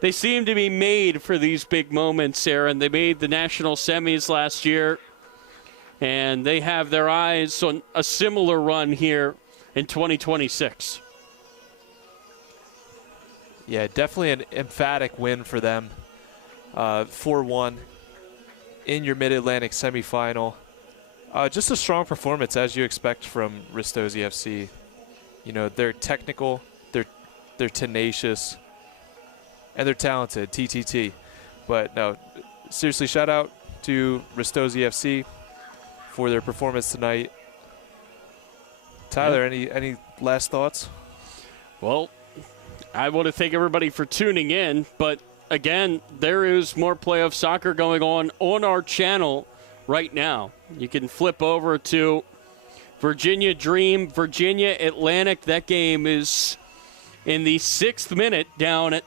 They seem to be made for these big moments, Aaron. They made the national semis last year, and they have their eyes on a similar run here in 2026. Yeah, definitely an emphatic win for them. 4-1 in your Mid-Atlantic semifinal. Just a strong performance, as you expect from Ristozi FC. You know, they're technical, they're tenacious, and they're talented, TTT. But no, seriously, shout out to Ristozi FC for their performance tonight. Tyler, any last thoughts? Well, I want to thank everybody for tuning in, but again, there is more playoff soccer going on our channel right now. You can flip over to Virginia Dream, Virginia Atlantic. That game is in the 6th minute down at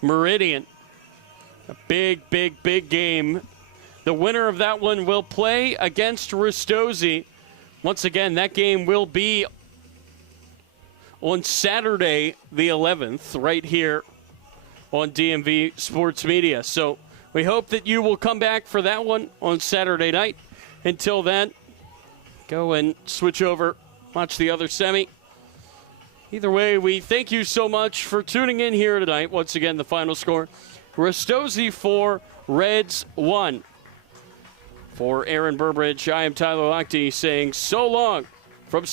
Meridian. A big, big, big game. The winner of that one will play against Ristozi. Once again, that game will be on Saturday the 11th right here on DMV Sports Media. So we hope that you will come back for that one on Saturday night. Until then, go and switch over, watch the other semi. Either way, we thank you so much for tuning in here tonight. Once again, the final score, Ristozi 4, Reds 1. For Aaron Burbridge, I am Tyler Lochte saying so long from Steve.